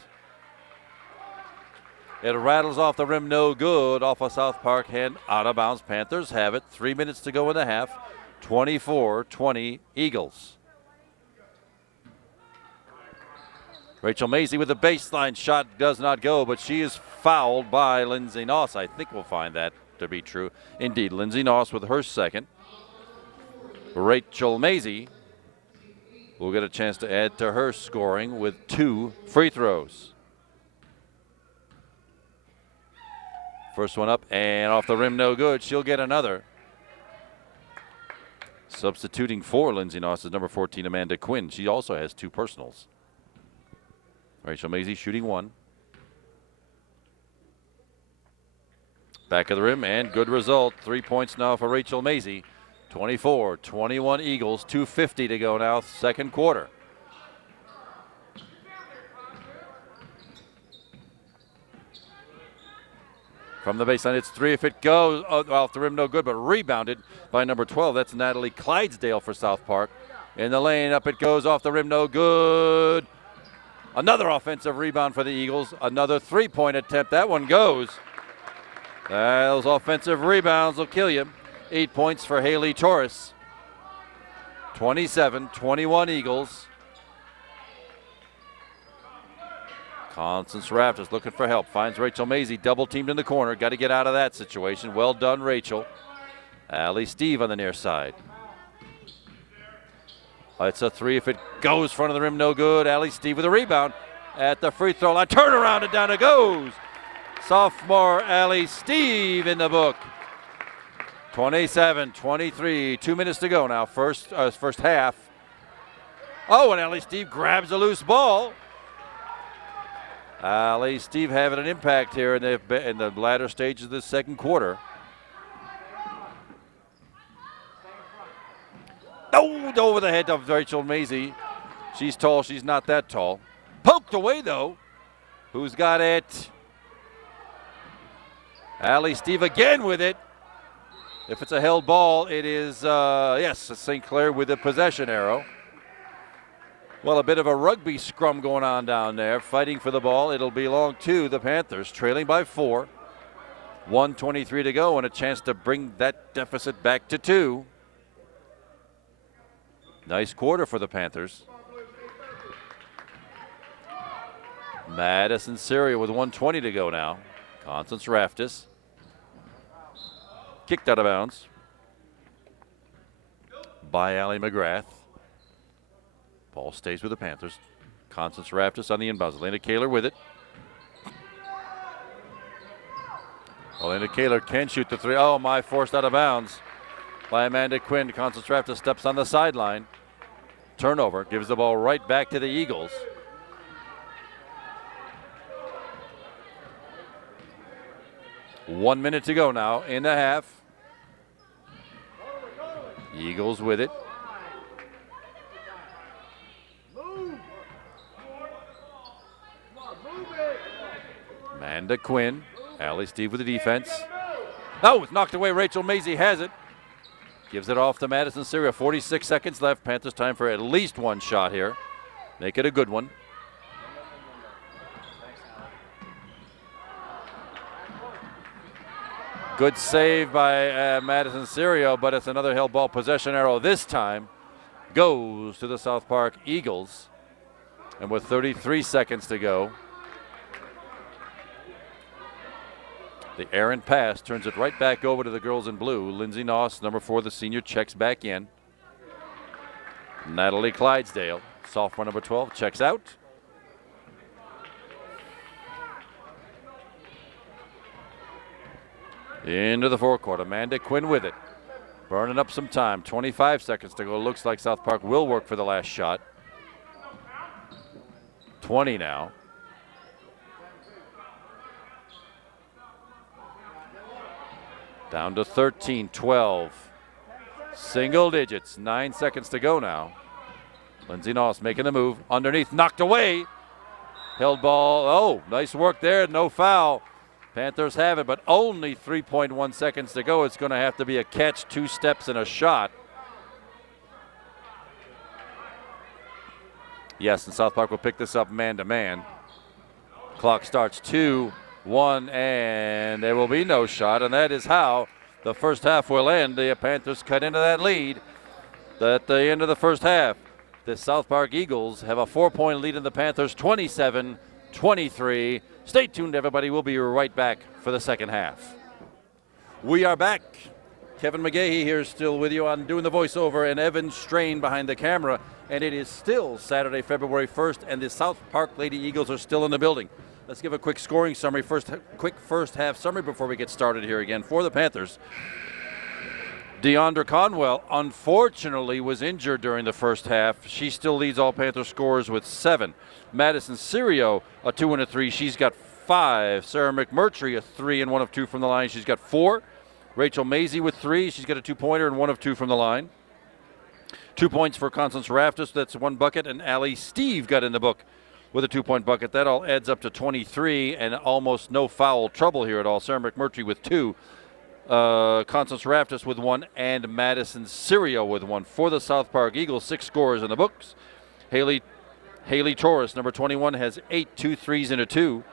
it rattles off the rim, no good. Off a South Park hand, out of bounds. Panthers have it. 3 minutes to go in the half. 24-20 Eagles. Rachel Mazie with a baseline shot, does not go, but she is fouled by Lindsay Noss. I think we'll find that to be true. Indeed, Lindsay Noss with her second. Rachel Mazie will get a chance to add to her scoring with 2 free throws. First one up and off the rim, no good. She'll get another. Substituting for Lindsay Noss is number 14, Amanda Quinn. She also has 2 personals. Rachel Mazie shooting 1. Back of the rim and good result. 3 points now for Rachel Mazie. 24-21 Eagles, 2:50 to go now, second quarter. From the baseline, it's 3 if it goes. Off the rim, no good, but rebounded by number 12. That's Natalie Clydesdale for South Park. In the lane, up it goes, off the rim, no good. Another offensive rebound for the Eagles. Another 3-point attempt. That one goes. Those offensive rebounds will kill you. 8 points for Haley Torres. 27-21 Eagles. Constance Raptors looking for help. Finds Rachel Mazie, double teamed in the corner. Got to get out of that situation. Well done, Rachel. Allie Steve on the near side. It's a 3 if it goes front of the rim, no good. Allie Steve with a rebound at the free throw line. Turn around and down it goes. Sophomore Allie Steve in the book. 27-23, 2 minutes to go now. First half. Oh, and Allie Steve grabs a loose ball. Allie Steve having an impact here in the latter stages of the second quarter. Oh, over the head of Rachel Mazie. She's tall. She's not that tall. Poked away, though. Who's got it? Allie Steve again with it. If it's a held ball, it is, yes, St. Clair with the possession arrow. Well, a bit of a rugby scrum going on down there. Fighting for the ball. It'll belong to the Panthers, trailing by 4. 1:23 to go and a chance to bring that deficit back to 2. Nice quarter for the Panthers. Madison Syria with 1:20 to go now. Constance Raftis. Kicked out of bounds by Allie McGrath. Ball stays with the Panthers. Constance Raftis on the inbounds. Elena Kaler with it. Elena Kaler can shoot the 3. Oh my, forced out of bounds by Amanda Quinn. Constance Raftis steps on the sideline. Turnover, gives the ball right back to the Eagles. One minute to go now in the half. Eagles with it. Amanda Quinn. Allie Steve with the defense. Oh, it's knocked away. Rachel Mazie has it. Gives it off to Madison Syria. 46 seconds left. Panthers time for at least one shot here. Make it a good one. Good save by Madison Syria, but it's another held ball possession arrow. This time goes to the South Park Eagles. And with 33 seconds to go, the errant pass turns it right back over to the girls in blue. Lindsay Noss, number 4, the senior, checks back in. Natalie Clydesdale, sophomore number 12, checks out. Into the forecourt. Amanda Quinn with it. Burning up some time. 25 seconds to go. Looks like South Park will work for the last shot. 20 now. Down to 13, 12. Single digits. 9 seconds to go now. Lindsay Noss making the move. Underneath. Knocked away. Held ball. Oh, nice work there. No foul. Panthers have it, but only 3.1 seconds to go. It's going to have to be a catch, 2 steps, and a shot. Yes, and South Park will pick this up man-to-man. Clock starts 2, 1, and there will be no shot, and that is how the first half will end. The Panthers cut into that lead at the end of the first half. The South Park Eagles have a 4-point lead in the Panthers, 27-23. Stay tuned, everybody. We'll be right back for the second half. We are back. Kevin McGahey here still with you on doing the voiceover, and Evan Strain behind the camera. And it is still Saturday, February 1st, and the South Park Lady Eagles are still in the building. Let's give a quick scoring summary. Quick first half summary before we get started here again for the Panthers. Deandra Conwell, unfortunately, was injured during the first half. She still leads all Panther scorers with 7. Madison Syrio, a 2 and a 3. She's got 5. Sarah McMurtry, a 3 and 1 of 2 from the line. She's got 4. Rachel Mazie with 3. She's got a 2-pointer and 1 of 2 from the line. 2 points for Constance Raftis. That's 1 bucket. And Allie Steve got in the book with a 2-point bucket. That all adds up to 23 and almost no foul trouble here at all. Sarah McMurtry with 2. Constance Raftis with 1, and Madison Syrio with 1. For the South Park Eagles, 6 scorers in the books. Haley Torres, number 21, has 8, 2 threes and a 2.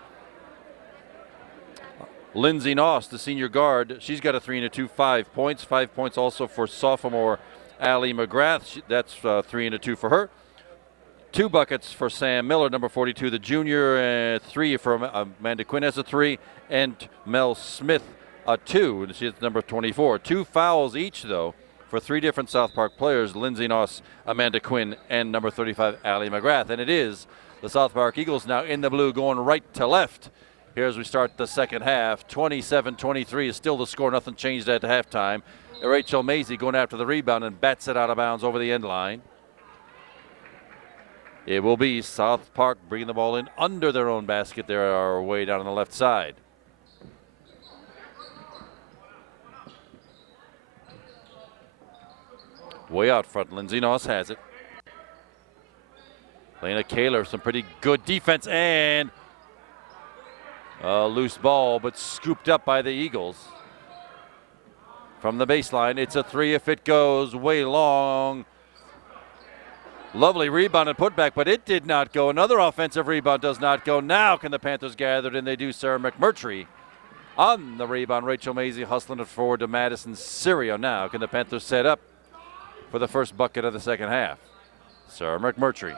Lindsay Noss, the senior guard, she's got a 3 and a 2, 5 points. 5 points also for sophomore Allie McGrath. That's 3 and a 2 for her. 2 buckets for Sam Miller, number 42, the junior. 3 for Amanda Quinn has a 3, and Mel Smith a 2, and she's number 24. 2 fouls each, though, for 3 different South Park players, Lindsay Noss, Amanda Quinn, and number 35, Allie McGrath. And it is the South Park Eagles now in the blue, going right to left here as we start the second half. 27-23 is still the score. Nothing changed at halftime. Rachel Mazie going after the rebound and bats it out of bounds over the end line. It will be South Park bringing the ball in under their own basket. They are way down on the left side. Way out front, Lindsay Noss has it. Lena Kaler, some pretty good defense, and a loose ball, but scooped up by the Eagles. From the baseline, it's a 3 if it goes way long. Lovely rebound and putback, but it did not go. Another offensive rebound does not go. Now can the Panthers gather it, and they do. Sarah McMurtry on the rebound. Rachel Mazie hustling it forward to Madison Syrio. Now can the Panthers set up for the first bucket of the second half? Sarah McMurtry.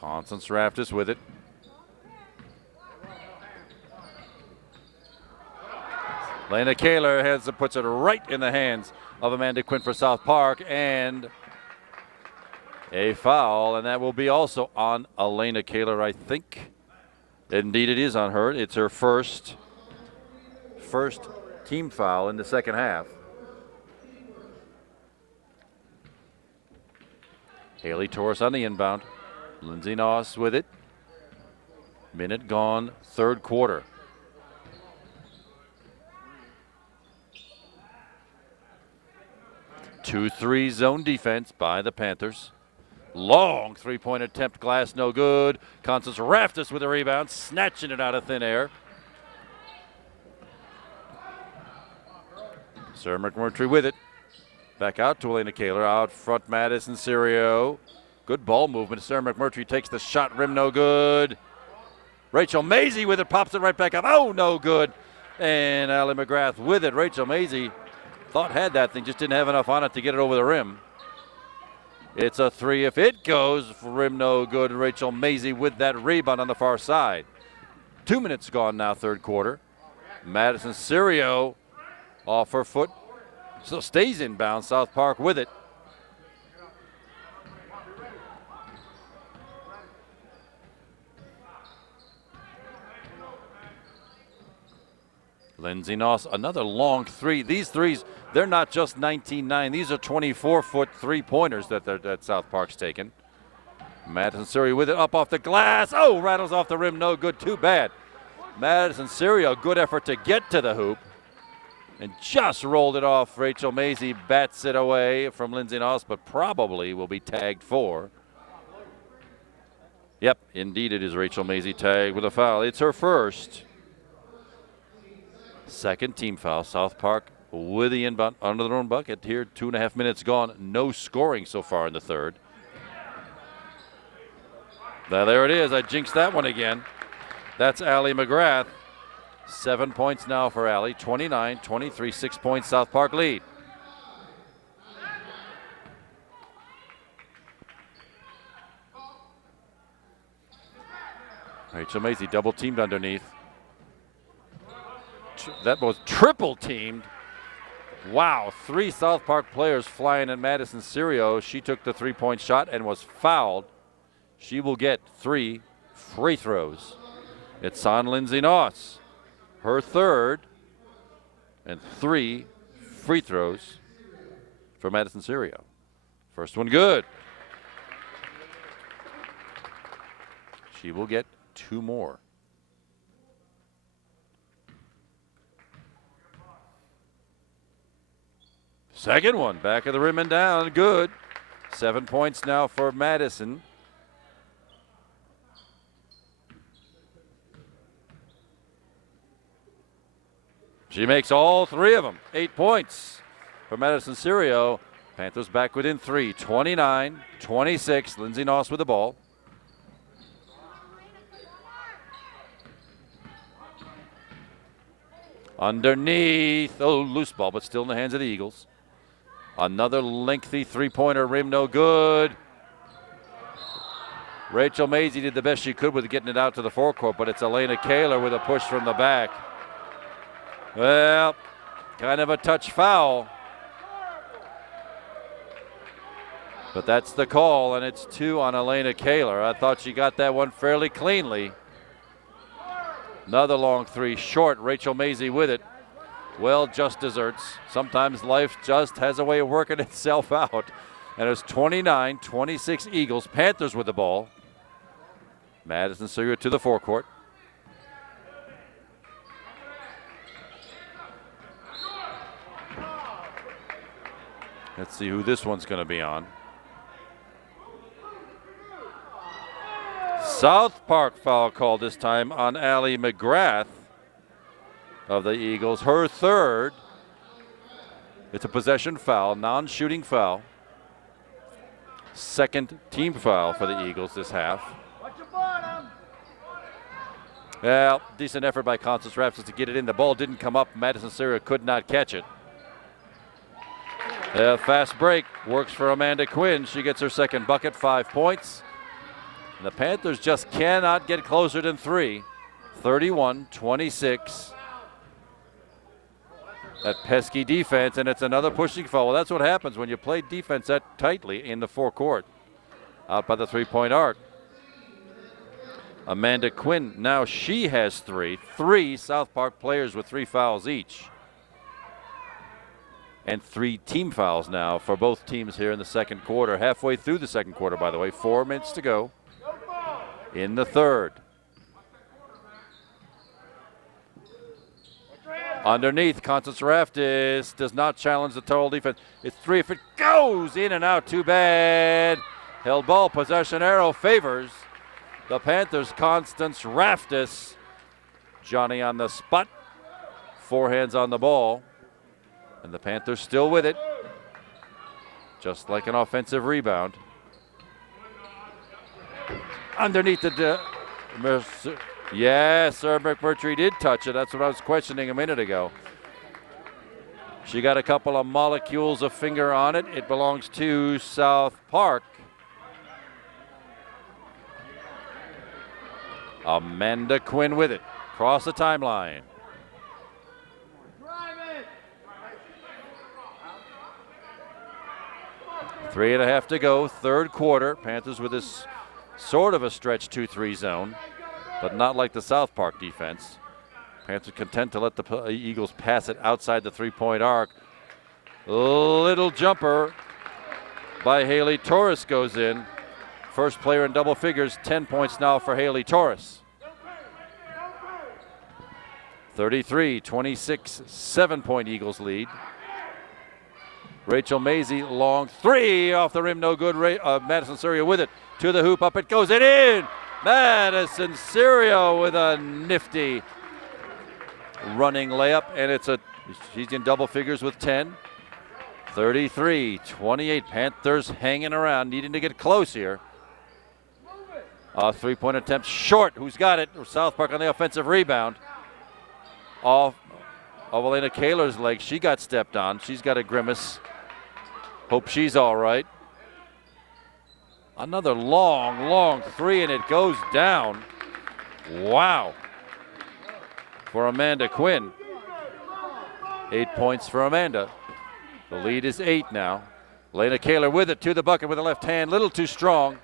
Constance Raftis with it. Lena Kaler puts it right in the hands of Amanda Quinn for South Park, and a foul, and that will be also on Elena Kaler, I think. Indeed, it is on her. It's her first team foul in the second half. Haley Torres on the inbound. Lindsay Noss with it. Minute gone, third quarter. Two-three zone defense by the Panthers. Long three-point attempt, glass no good. Constance Raftis with a rebound, snatching it out of thin air. Sarah McMurtry with it. Back out to Elena Kaler. Out front, Madison Serio. Good ball movement. Sarah McMurtry takes the shot, rim no good. Rachel Mazie with it, pops it right back up. Oh, no good. And Allie McGrath with it. Rachel Mazie thought had that thing, just didn't have enough on it to get it over the rim. It's a three if it goes. Rim no good. Rachel Mazie with that rebound on the far side. 2 minutes gone now, third quarter. Madison Serio off her foot. Still stays inbound. South Park with it. Lindsey Noss, another long three. These threes, they're not just 19-9. These are 24-foot three-pointers that South Park's taken. Madison Serio with it up off the glass. Oh, rattles off the rim. No good. Too bad. Madison Serio, good effort to get to the hoop. And just rolled it off. Rachel Mazie bats it away from Lindsey Noss, but probably will be tagged for. Yep, indeed it is Rachel Mazie tagged with a foul. It's her first. Second team foul. South Park with the inbound under their own bucket here. 2.5 minutes gone. No scoring so far in the third. Now there it is. I jinxed that one again. That's Allie McGrath. 7 points now for Allie. 29-23. 6 points South Park lead. Rachel Mazie double teamed underneath. That was triple teamed. Wow, 3 South Park players flying at Madison Serio. She took the 3-point shot and was fouled. She will get 3 free throws. It's on Lindsey Noss. Her third and 3 free throws for Madison Serio. First one good. She will get 2 more. Second one, back of the rim and down, good. 7 points now for Madison. She makes all 3 of them. 8 points for Madison Serio. Panthers back within 3, 29-26. Lindsey Noss with the ball. Underneath, oh, loose ball, but still in the hands of the Eagles. Another lengthy three-pointer, rim no good. Rachel Mazie did the best she could with getting it out to the forecourt, but it's Elena Kaler with a push from the back. Well, kind of a touch foul. But that's the call, and it's 2 on Elena Kaler. I thought she got that one fairly cleanly. Another long three, short. Rachel Mazie with it. Well, just desserts. Sometimes life just has a way of working itself out. And it's 29-26 Eagles. Panthers with the ball. Madison Serio to the forecourt. Let's see who this one's going to be on. South Park foul call this time on Allie McGrath of the Eagles. Her third. It's a possession foul, non-shooting foul. Second team foul for the Eagles this half. Well, decent effort by Constance Raftis to get it in. The ball didn't come up. Madison Serio could not catch it. Fast break works for Amanda Quinn. She gets her second bucket, 5 points. And the Panthers just cannot get closer than 3. 31-26. That pesky defense, and it's another pushing foul. Well, that's what happens when you play defense that tightly in the forecourt. Out by the three-point arc. Amanda Quinn, now she has 3. 3 South Park players with 3 fouls each. And 3 team fouls now for both teams here in the second quarter. Halfway through the second quarter, by the way. 4 minutes to go in the third. Underneath, Constance Raftis does not challenge the total defense. It's 3 if it goes in and out. Too bad. Held ball, possession arrow favors the Panthers. Constance Raftis. Johnny on the spot. Forehands on the ball. And the Panthers still with it. Just like an offensive rebound. Underneath the... Yes, Sarah McMurtry did touch it. That's what I was questioning a minute ago. She got a couple of molecules of finger on it. It belongs to South Park. Amanda Quinn with it. Across the timeline. Three and a half to go, third quarter. Panthers with this sort of a stretch 2-3 zone, but not like the South Park defense. Panthers content to let the Eagles pass it outside the three-point arc. Little jumper by Haley Torres goes in. First player in double figures, 10 points now for Haley Torres. 33-26, 7-point Eagles lead. Rachel Mazie, long three off the rim, no good. Madison Serio with it, to the hoop, up it goes, and in! Madison Serio with a nifty running layup, and she's in double figures with 10. 33-28, Panthers hanging around, needing to get close here. Three-point attempt short, who's got it? South Park on the offensive rebound. Off of Elena Kaler's leg, she got stepped on. She's got a grimace. Hope she's all right. Another long three, and it goes down. Wow. For Amanda Quinn. 8 points for Amanda. The lead is 8 now. Elena Kaler with it to the bucket with the left hand. Little too strong.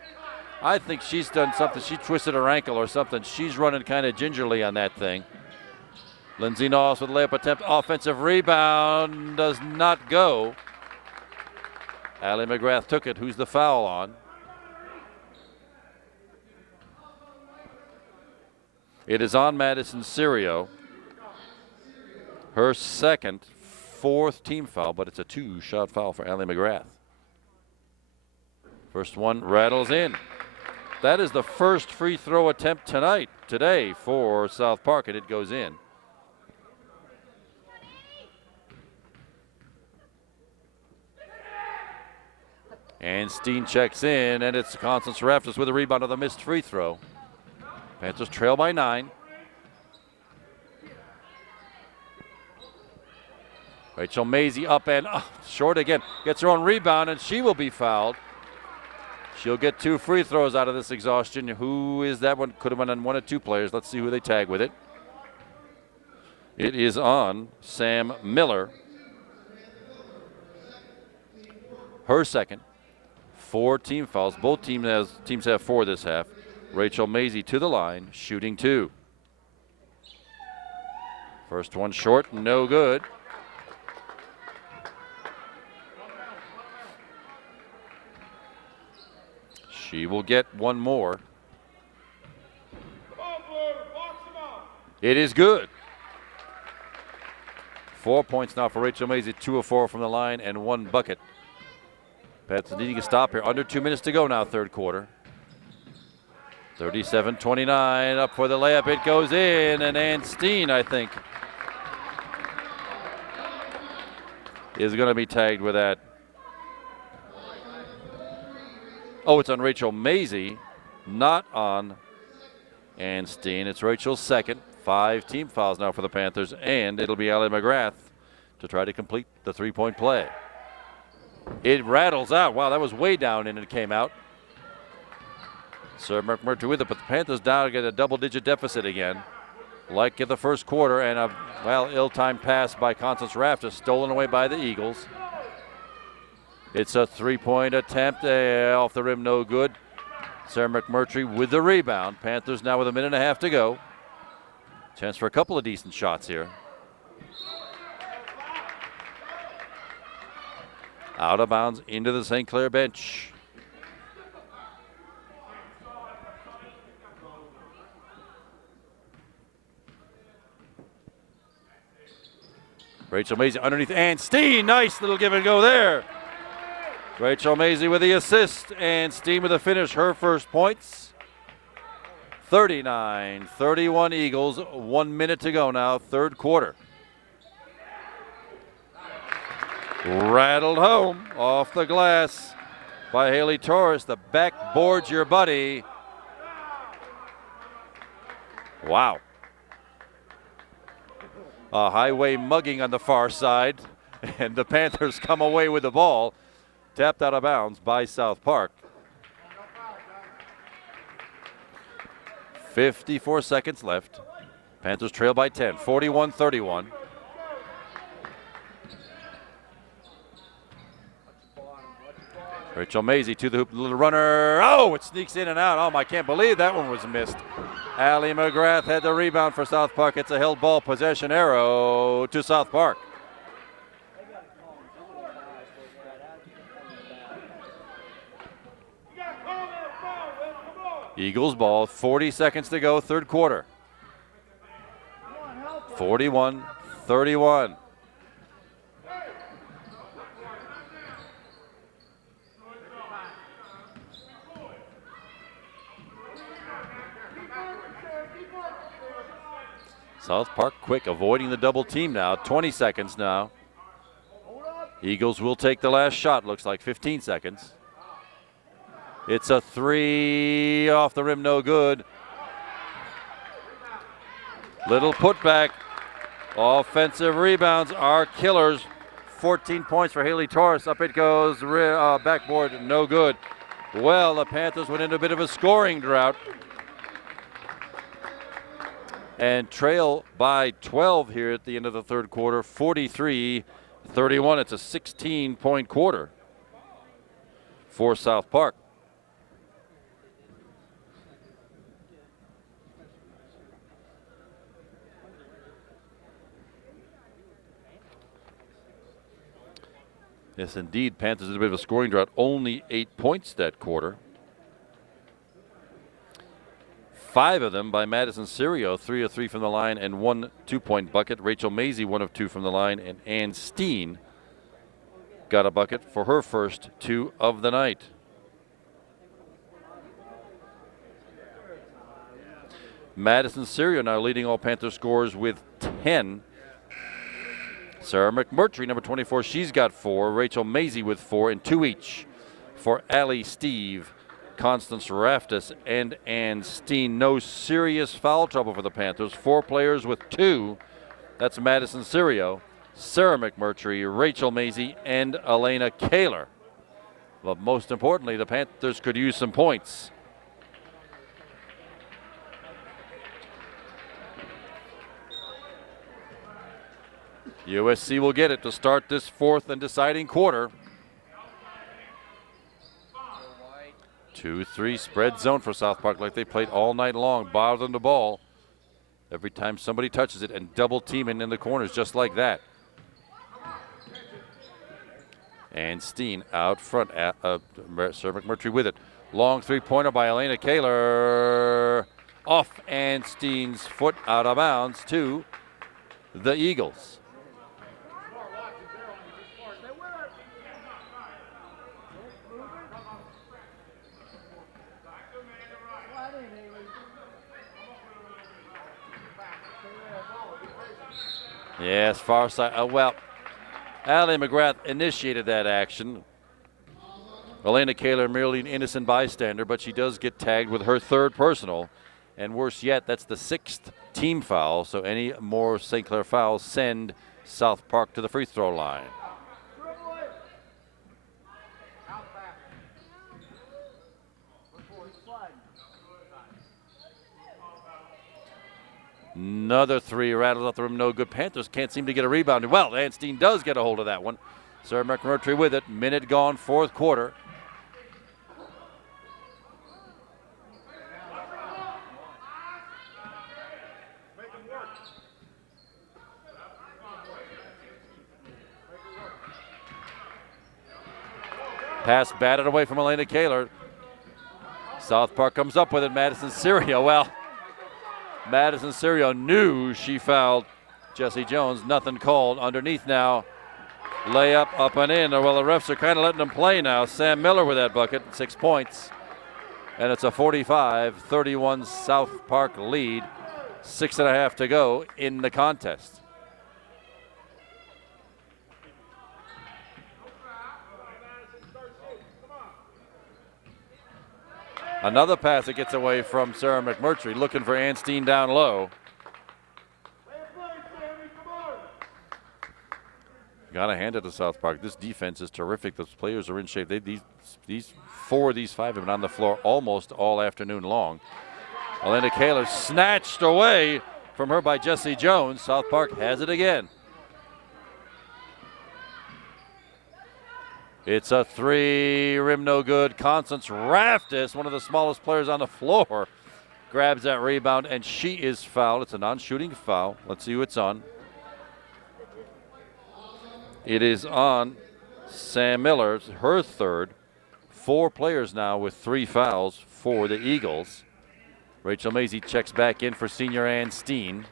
I think she's done something. She twisted her ankle or something. She's running kind of gingerly on that thing. Lindsay Noss with a layup attempt. Offensive rebound does not go. Allie McGrath took it. Who's the foul on? It is on Madison Serio. Her second, fourth team foul, but it's a 2-shot foul for Allie McGrath. First one rattles in. That is the first free throw attempt today for South Park, and it goes in. And Steen checks in, and it's Constance Raftis with a rebound of the missed free throw. Panthers trail by 9. Rachel Mazie up and short again. Gets her own rebound, and she will be fouled. She'll get 2 free throws out of this exhaustion. Who is that one? Could have been on one of 2 players. Let's see who they tag with it. It is on Sam Miller. Her second. 4 team fouls. Both teams have 4 this half. Rachel Mazie to the line, shooting 2. First one short, no good. She will get one more. It is good. 4 points now for Rachel Mazie, 2 of 4 from the line, and 1 bucket. Panthers needing a stop here. Under 2 minutes to go now, third quarter. 37-29, up for the layup. It goes in, and Ann Steen, I think, is going to be tagged with that. Oh, it's on Rachel Mazie, not on Ann Steen. It's Rachel's second. 5 team fouls now for the Panthers, and it'll be Allie McGrath to try to complete the 3-point play. It rattles out. Wow, that was way down, and it came out. Sir McMurtry with it, but the Panthers down to get a double-digit deficit again, like in the first quarter, and a ill-timed pass by Constance Raftis, stolen away by the Eagles. It's a 3-point attempt off the rim, no good. Sarah McMurtry with the rebound. Panthers now with a minute and a half to go. Chance for a couple of decent shots here. Out of bounds into the St. Clair bench. Rachel Mazie underneath Ann Steen. Nice little give and go there. Rachel Mazey with the assist, and Steen with the finish, her first points. 39-31 Eagles, 1 minute to go now, third quarter. Rattled home off the glass by Haley Torres. The backboard's your buddy. Wow. A highway mugging on the far side, and the Panthers come away with the ball. Tapped out of bounds by South Park. 54 seconds left. Panthers trail by 10, 41-31. Rachel Mazey to the hoop, little runner. Oh, it sneaks in and out. Oh, I can't believe that one was missed. Allie McGrath had the rebound for South Park. It's a held ball, possession arrow to South Park. Eagles ball, 40 seconds to go, third quarter. 41-31. South Park quick, avoiding the double team now. 20 seconds now. Eagles will take the last shot, looks like 15 seconds. It's a three off the rim, no good. Little putback. Offensive rebounds are killers. 14 points for Haley Torres. Up it goes, backboard, no good. Well, the Panthers went into a bit of a scoring drought and trail by 12 here at the end of the third quarter, 43-31. It's a 16-point quarter for South Park. Yes, indeed, Panthers in a bit of a scoring drought, only 8 points that quarter. 5 of them by Madison Serio, 3 of 3 from the line and 1 2-point bucket. Rachel Mazey, 1 of 2 from the line, and Ann Steen got a bucket for her first 2 of the night. Madison Serio now leading all Panther scorers with 10. Sarah McMurtry, number 24, she's got 4. Rachel Mazey with 4, and 2 each for Allie Steve, Constance Raftis, and Ann Steen. No serious foul trouble for the Panthers. 4 players with 2. That's Madison Serio, Sarah McMurtry, Rachel Mazey, and Elena Kaler. But most importantly, the Panthers could use some points. USC will get it to start this fourth and deciding quarter. 2-3 spread zone for South Park, like they played all night long, bothering the ball every time somebody touches it and double teaming in the corners just like that. And Steen out front, Sir McMurtry with it. Long three-pointer by Elena Kaler. Off Ann Steen's foot, out of bounds to the Eagles. Yes, far side. Well, Allie McGrath initiated that action. Elena Kaler merely an innocent bystander, but she does get tagged with her 3rd personal. And worse yet, that's the 6th team foul. So any more St. Clair fouls send South Park to the free throw line. Another 3 rattles off the rim, no good. Panthers can't seem to get a rebound. Well, Ann Steen does get a hold of that one. Sarah McMurtry with it. Minute gone, 4th quarter. Pass batted away from Elena Kaler. South Park comes up with it. Madison Serio. Well, Madison Serio knew she fouled Jessie Jones. Nothing called. Underneath now. Layup up and in. Well, the refs are kind of letting them play now. Sam Miller with that bucket, 6 points. And it's a 45-31 South Park lead. 6.5 to go in the contest. Another pass that gets away from Sarah McMurtry, looking for Anstine down low. Got to hand it to South Park. This defense is terrific. Those players are in shape. These 4 of these 5 have been on the floor almost all afternoon long. Elena Kaler snatched away from her by Jessie Jones. South Park has it again. It's a 3, rim no good. Constance Raftis, one of the smallest players on the floor, grabs that rebound, and she is fouled. It's a non-shooting foul. Let's see who it's on. It is on Sam Miller, her third. 4 players now with 3 fouls for the Eagles. Rachel Mazie checks back in for senior Ann Steen.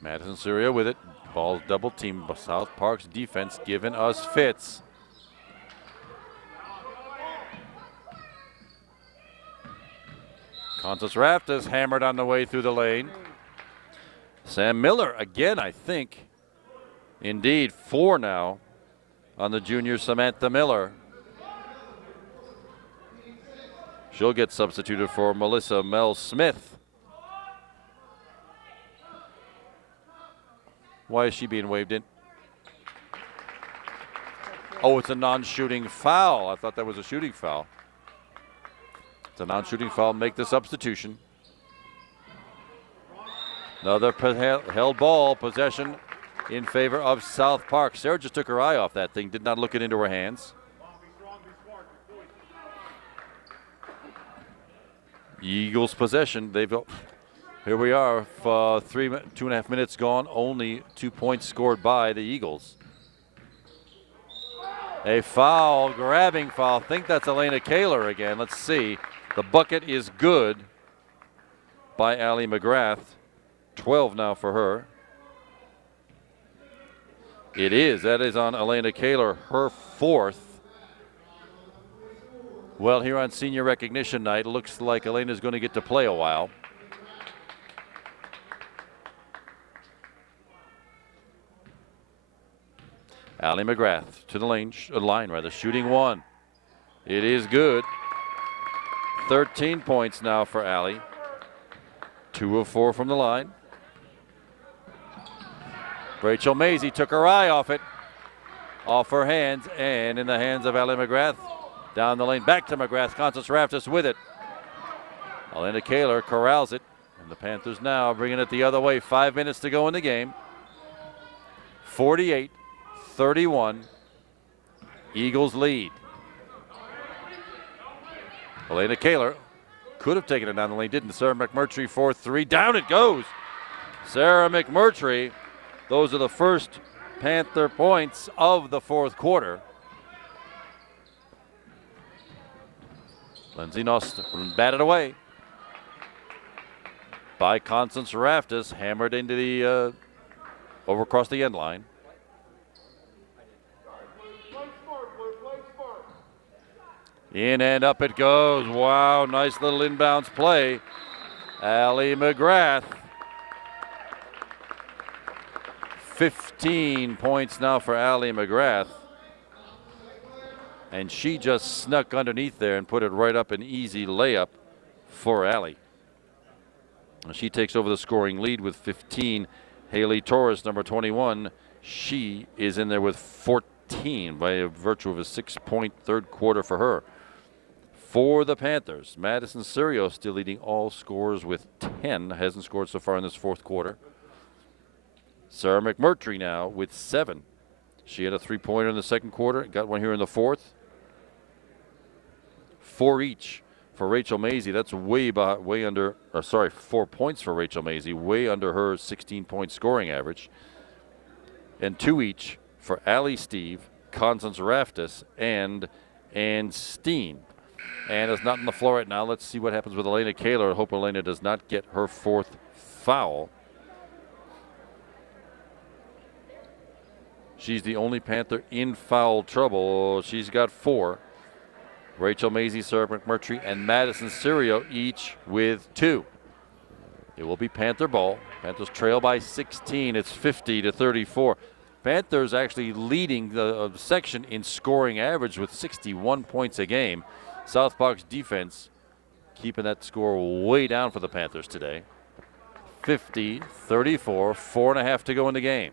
Madison Syria with it. Ball double team. South Park's defense giving us fits. Constance Raftis hammered on the way through the lane. Sam Miller again, I think. Indeed, 4 now on the junior Samantha Miller. She'll get substituted for Melissa Mel Smith. Why is she being waved in? Oh, it's a non-shooting foul. I thought that was a shooting foul. It's a non-shooting foul. Make the substitution. Another held ball possession in favor of South Park. Sarah just took her eye off that thing. Did not look it into her hands. Eagles possession. Here we are, 2.5 minutes gone. Only 2 points scored by the Eagles. A foul, grabbing foul. I think that's Elena Kaler again. Let's see. The bucket is good by Allie McGrath. 12 now for her. It is. That is on Elena Kaler, her 4th. Well, here on senior recognition night, it looks like Elena's going to get to play a while. Allie McGrath to the line, shooting 1. It is good. 13 points now for Allie. 2 of 4 from the line. Rachel Mazie took her eye off it. Off her hands and in the hands of Allie McGrath. Down the lane, back to McGrath. Constance Raftis with it. Elena Kaler corrals it. And the Panthers now bringing it the other way. 5 minutes to go in the game. 48-31. Eagles lead. Elena Kaler could have taken it down the lane, didn't. Sarah McMurtry for 3. Down it goes. Sarah McMurtry. Those are the first Panther points of the 4th quarter. Lindsay Nost batted away by Constance Raftis, hammered into the over across the end line. In and up it goes. Wow, nice little inbounds play. Allie McGrath. 15 points now for Allie McGrath. And she just snuck underneath there and put it right up, an easy layup for Allie. She takes over the scoring lead with 15. Haley Torres, number 21, she is in there with 14 by virtue of a 6-point 3rd quarter for her. For the Panthers, Madison Serio still leading all scorers with 10. Hasn't scored so far in this 4th quarter. Sarah McMurtry now with 7. She had a 3-pointer in the 2nd quarter. Got one here in the 4th. 4 each for Rachel Mazie. That's way under, 4 points for Rachel Mazie, way under her 16-point scoring average. and 2 each for Allie Steve, Constance Raftis, and Ann Steen. Ann is not on the floor right now. Let's see what happens with Elena Kaler. I hope Elena does not get her 4th foul. She's the only Panther in foul trouble. She's got 4. Rachel Mazie, Sarah McMurtry, and Madison Serio each with 2. It will be Panther ball. Panthers trail by 16. It's 50-34. Panthers actually leading the section in scoring average with 61 points a game. South Park's defense keeping that score way down for the Panthers today. 50-34, 4.5 to go in the game.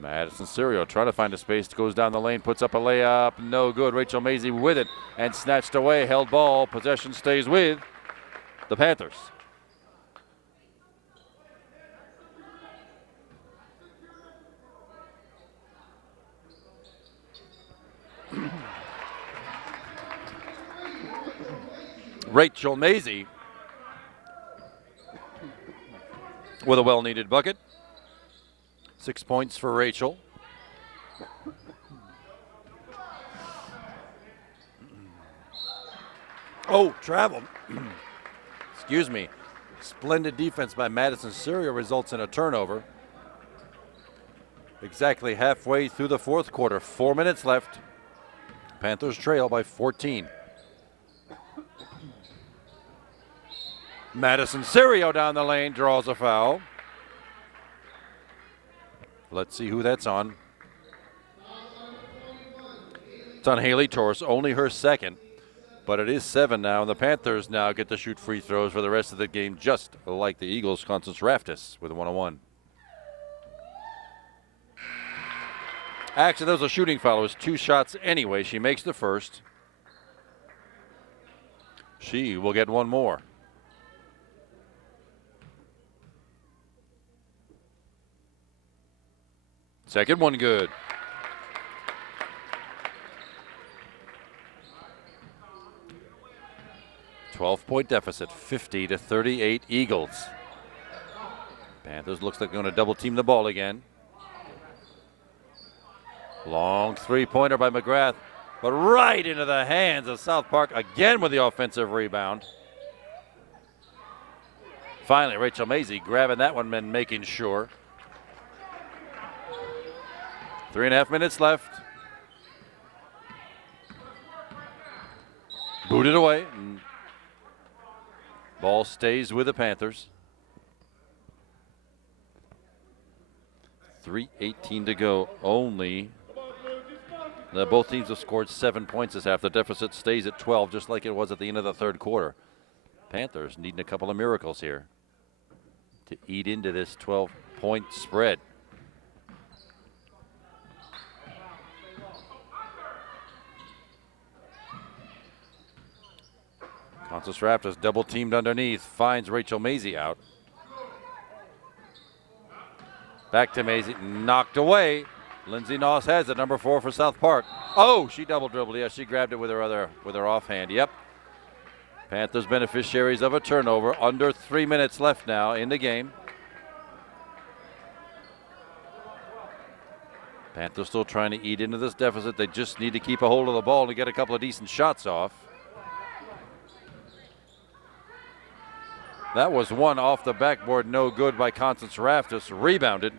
Madison Serio trying to find a space, goes down the lane, puts up a layup, no good. Rachel Mazie with it and snatched away, held ball. Possession stays with the Panthers. Rachel Mazie with a well-needed bucket. 6 points for Rachel. Oh, travel. Excuse me. Splendid defense by Madison Serio results in a turnover. Exactly halfway through the 4th quarter. 4 minutes left. Panthers trail by 14. Madison Serio down the lane draws a foul. Let's see who that's on. It's on Haley Torres, only her 2nd, but it is 7 now, and the Panthers now get to shoot free throws for the rest of the game, just like the Eagles. Constance Raftis with a 1-on-1. Actually, that was a shooting foul. It was 2 shots anyway. She makes the first. She will get 1 more. Second one good. .12 deficit, 50-38 Eagles. Panthers looks like they're going to double team the ball again. Long 3-pointer by McGrath, but right into the hands of South Park again with the offensive rebound. Finally, Rachel Mazie grabbing that one and making sure. 3.5 minutes left. Booted away. And ball stays with the Panthers. 3:18 to go. Only. Both teams have scored 7 points this half. The deficit stays at 12, just like it was at the end of the 3rd quarter. Panthers needing a couple of miracles here to eat into this 12-point spread. Constance Raftis double teamed underneath, finds Rachel Mazie out. Back to Mazie, knocked away. Lindsay Noss has it, number 4 for South Park. Oh, she double dribbled. Yeah, she grabbed it with her offhand. Yep. Panthers beneficiaries of a turnover. Under 3 minutes left now in the game. Panthers still trying to eat into this deficit. They just need to keep a hold of the ball to get a couple of decent shots off. That was one off the backboard, no good by Constance Raftis. Rebounded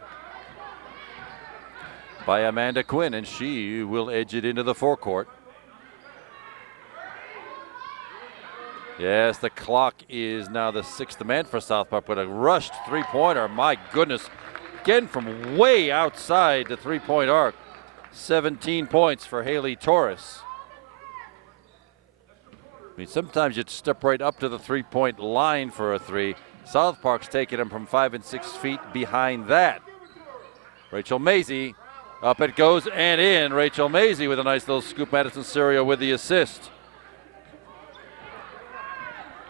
by Amanda Quinn, and she will edge it into the forecourt. Yes, the clock is now the 6th man for South Park, but a rushed 3-pointer. My goodness, again from way outside the 3-point arc. 17 points for Haley Torres. I mean, sometimes you'd step right up to the 3-point line for a 3. South Park's taking them from 5 and 6 feet behind that. Rachel Mazie, up it goes and in. Rachel Mazie with a nice little scoop. Madison Serio with the assist.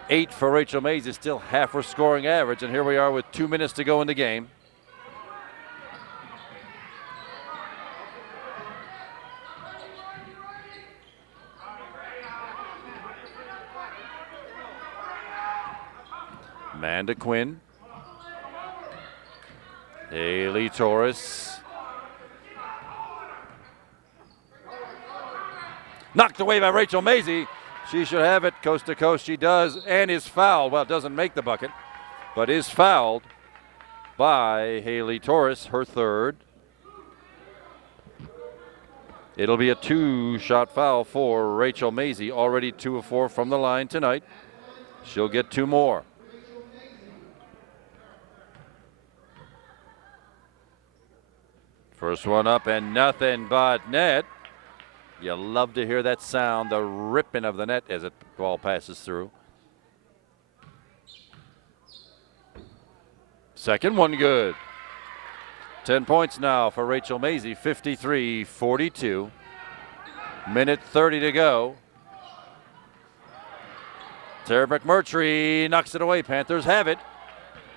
8 for Rachel Mazie, still half her scoring average, and here we are with 2 minutes to go in the game. Amanda Quinn. Haley Torres. Knocked away by Rachel Mazie. She should have it coast to coast. She does, and is fouled. Well, doesn't make the bucket, but is fouled by Haley Torres, her third. It'll be a 2-shot foul for Rachel Mazie, already 2 of 4 from the line tonight. She'll get 2 more. First one up and nothing but net. You love to hear that sound, the ripping of the net as the ball passes through. Second one good. 10 points now for Rachel Mazie, 53-42. Minute 30 to go. Tara McMurtry knocks it away. Panthers have it.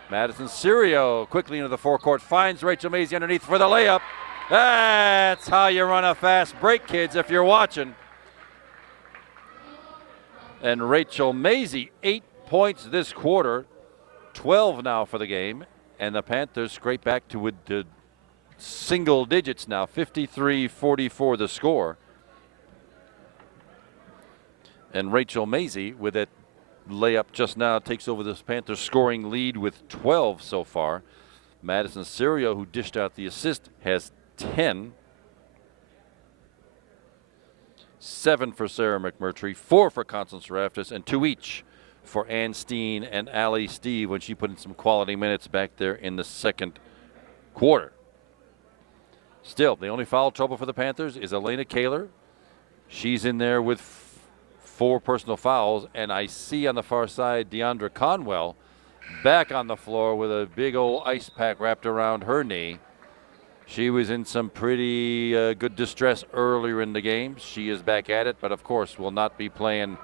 Madison Serio quickly into the forecourt, finds Rachel Mazie underneath for the layup. That's how you run a fast break, kids, if you're watching. And Rachel Mazie, 8 points this quarter, 12 now for the game. And the Panthers scrape back to the single digits now, 53-44 the score. And Rachel Mazie, with that layup just now, takes over this Panthers scoring lead with 12 so far. Madison Serio, who dished out the assist, has 10. 7 for Sarah McMurtry, 4 for Constance Raftis, and 2 each for Ann Steen and Allie Steve when she put in some quality minutes back there in the second quarter. Still, the only foul trouble for the Panthers is Elena Kaler. She's in there with 4 personal fouls, and I see on the far side Deandra Conwell back on the floor with a big old ice pack wrapped around her knee. She was in some pretty good distress earlier in the game. She is back at it, but of course will not be playing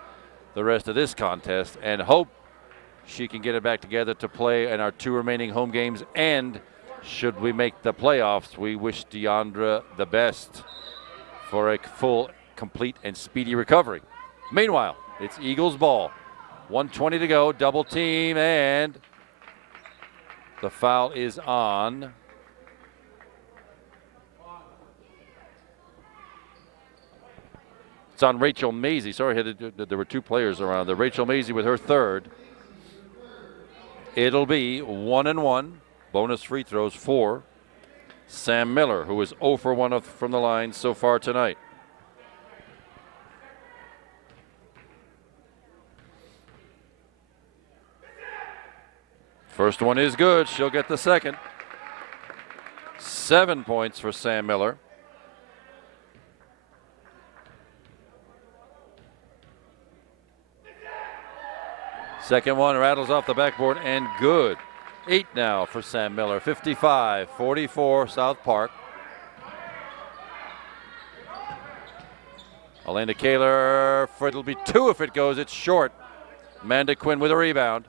the rest of this contest, and hope she can get it back together to play in our 2 remaining home games. And should we make the playoffs, we wish Deandra the best for a full, complete, and speedy recovery. Meanwhile, it's Eagles ball. 1:20 to go, double team, and the foul is on. It's on Rachel Mazie. Sorry, there were 2 players around there. Rachel Mazie with her third. It'll be 1-1. Bonus free throws for Sam Miller, who is 0 for 1 from the line so far tonight. First one is good. She'll get the second. 7 points for Sam Miller. Second one rattles off the backboard and good. 8 now for Sam Miller. 55-44 South Park. Elena Kaler, it'll be 2 if it goes. It's short. Amanda Quinn with a rebound.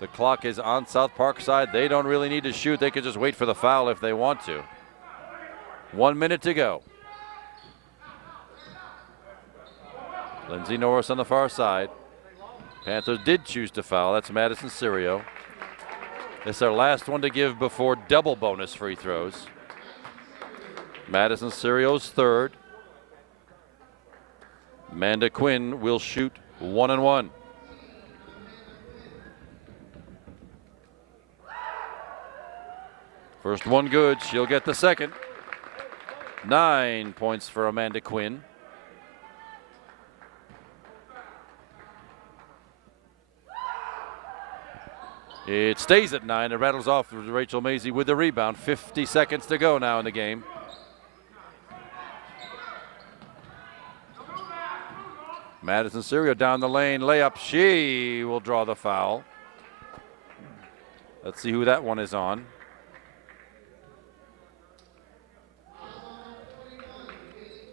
The clock is on South Park side. They don't really need to shoot. They could just wait for the foul if they want to. 1 minute to go. Lindsay Norris on the far side. Panthers did choose to foul. That's Madison Serio. It's their last one to give before double bonus free throws. Madison Serio's third. Amanda Quinn will shoot 1-1. First one good. She'll get the second. 9 points for Amanda Quinn. It stays at 9. It rattles off Rachel Mazie with the rebound. 50 seconds to go now in the game. Madison Serio down the lane. Layup. She will draw the foul. Let's see who that one is on.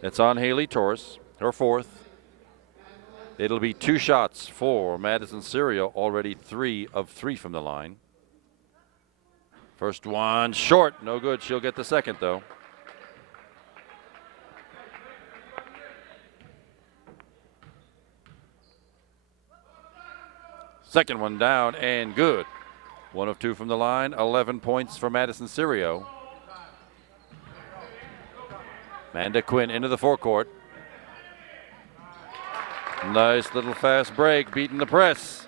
It's on Haley Torres, her fourth. It'll be 2 shots for Madison Serio, already 3 of 3 from the line. First one short, no good. She'll get the second though. Second one down and good. 1 of 2 from the line, 11 points for Madison Cirio. Amanda Quinn into the forecourt. Nice little fast break, beating the press.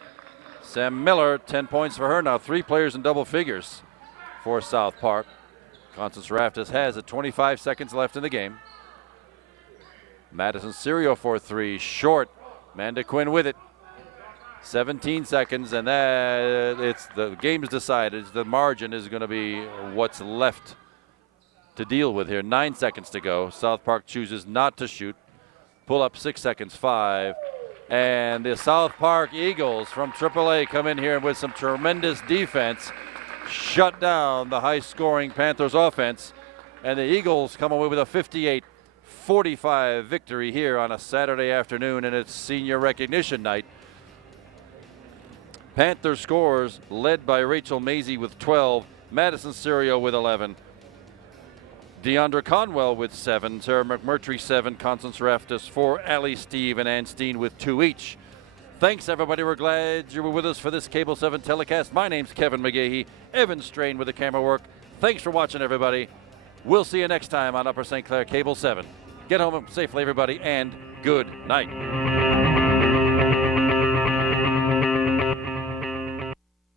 Sam Miller, 10 points for her now. 3 players in double figures for South Park. Constance Raftis has it. 25 seconds left in the game. Madison Cirio for 3, short. Amanda Quinn with it. 17 seconds, and the game's decided. The margin is going to be what's left to deal with here. 9 seconds to go. South Park chooses not to shoot. Pull up 6 seconds, 5. And the South Park Eagles from AAA come in here with some tremendous defense, shut down the high-scoring Panthers offense, and the Eagles come away with a 58-45 victory here on a Saturday afternoon, and it's senior recognition night. Panthers scores led by Rachel Mazie with 12, Madison Cirio with 11, Deandra Conwell with 7, Sarah McMurtry 7, Constance Raftis 4, Allie Steve and Ann Steen with 2 each. Thanks, everybody. We're glad you were with us for this Cable 7 telecast. My name's Kevin McGahey. Evan Strain with the camera work. Thanks for watching, everybody. We'll see you next time on Upper St. Clair Cable 7. Get home safely, everybody, and good night.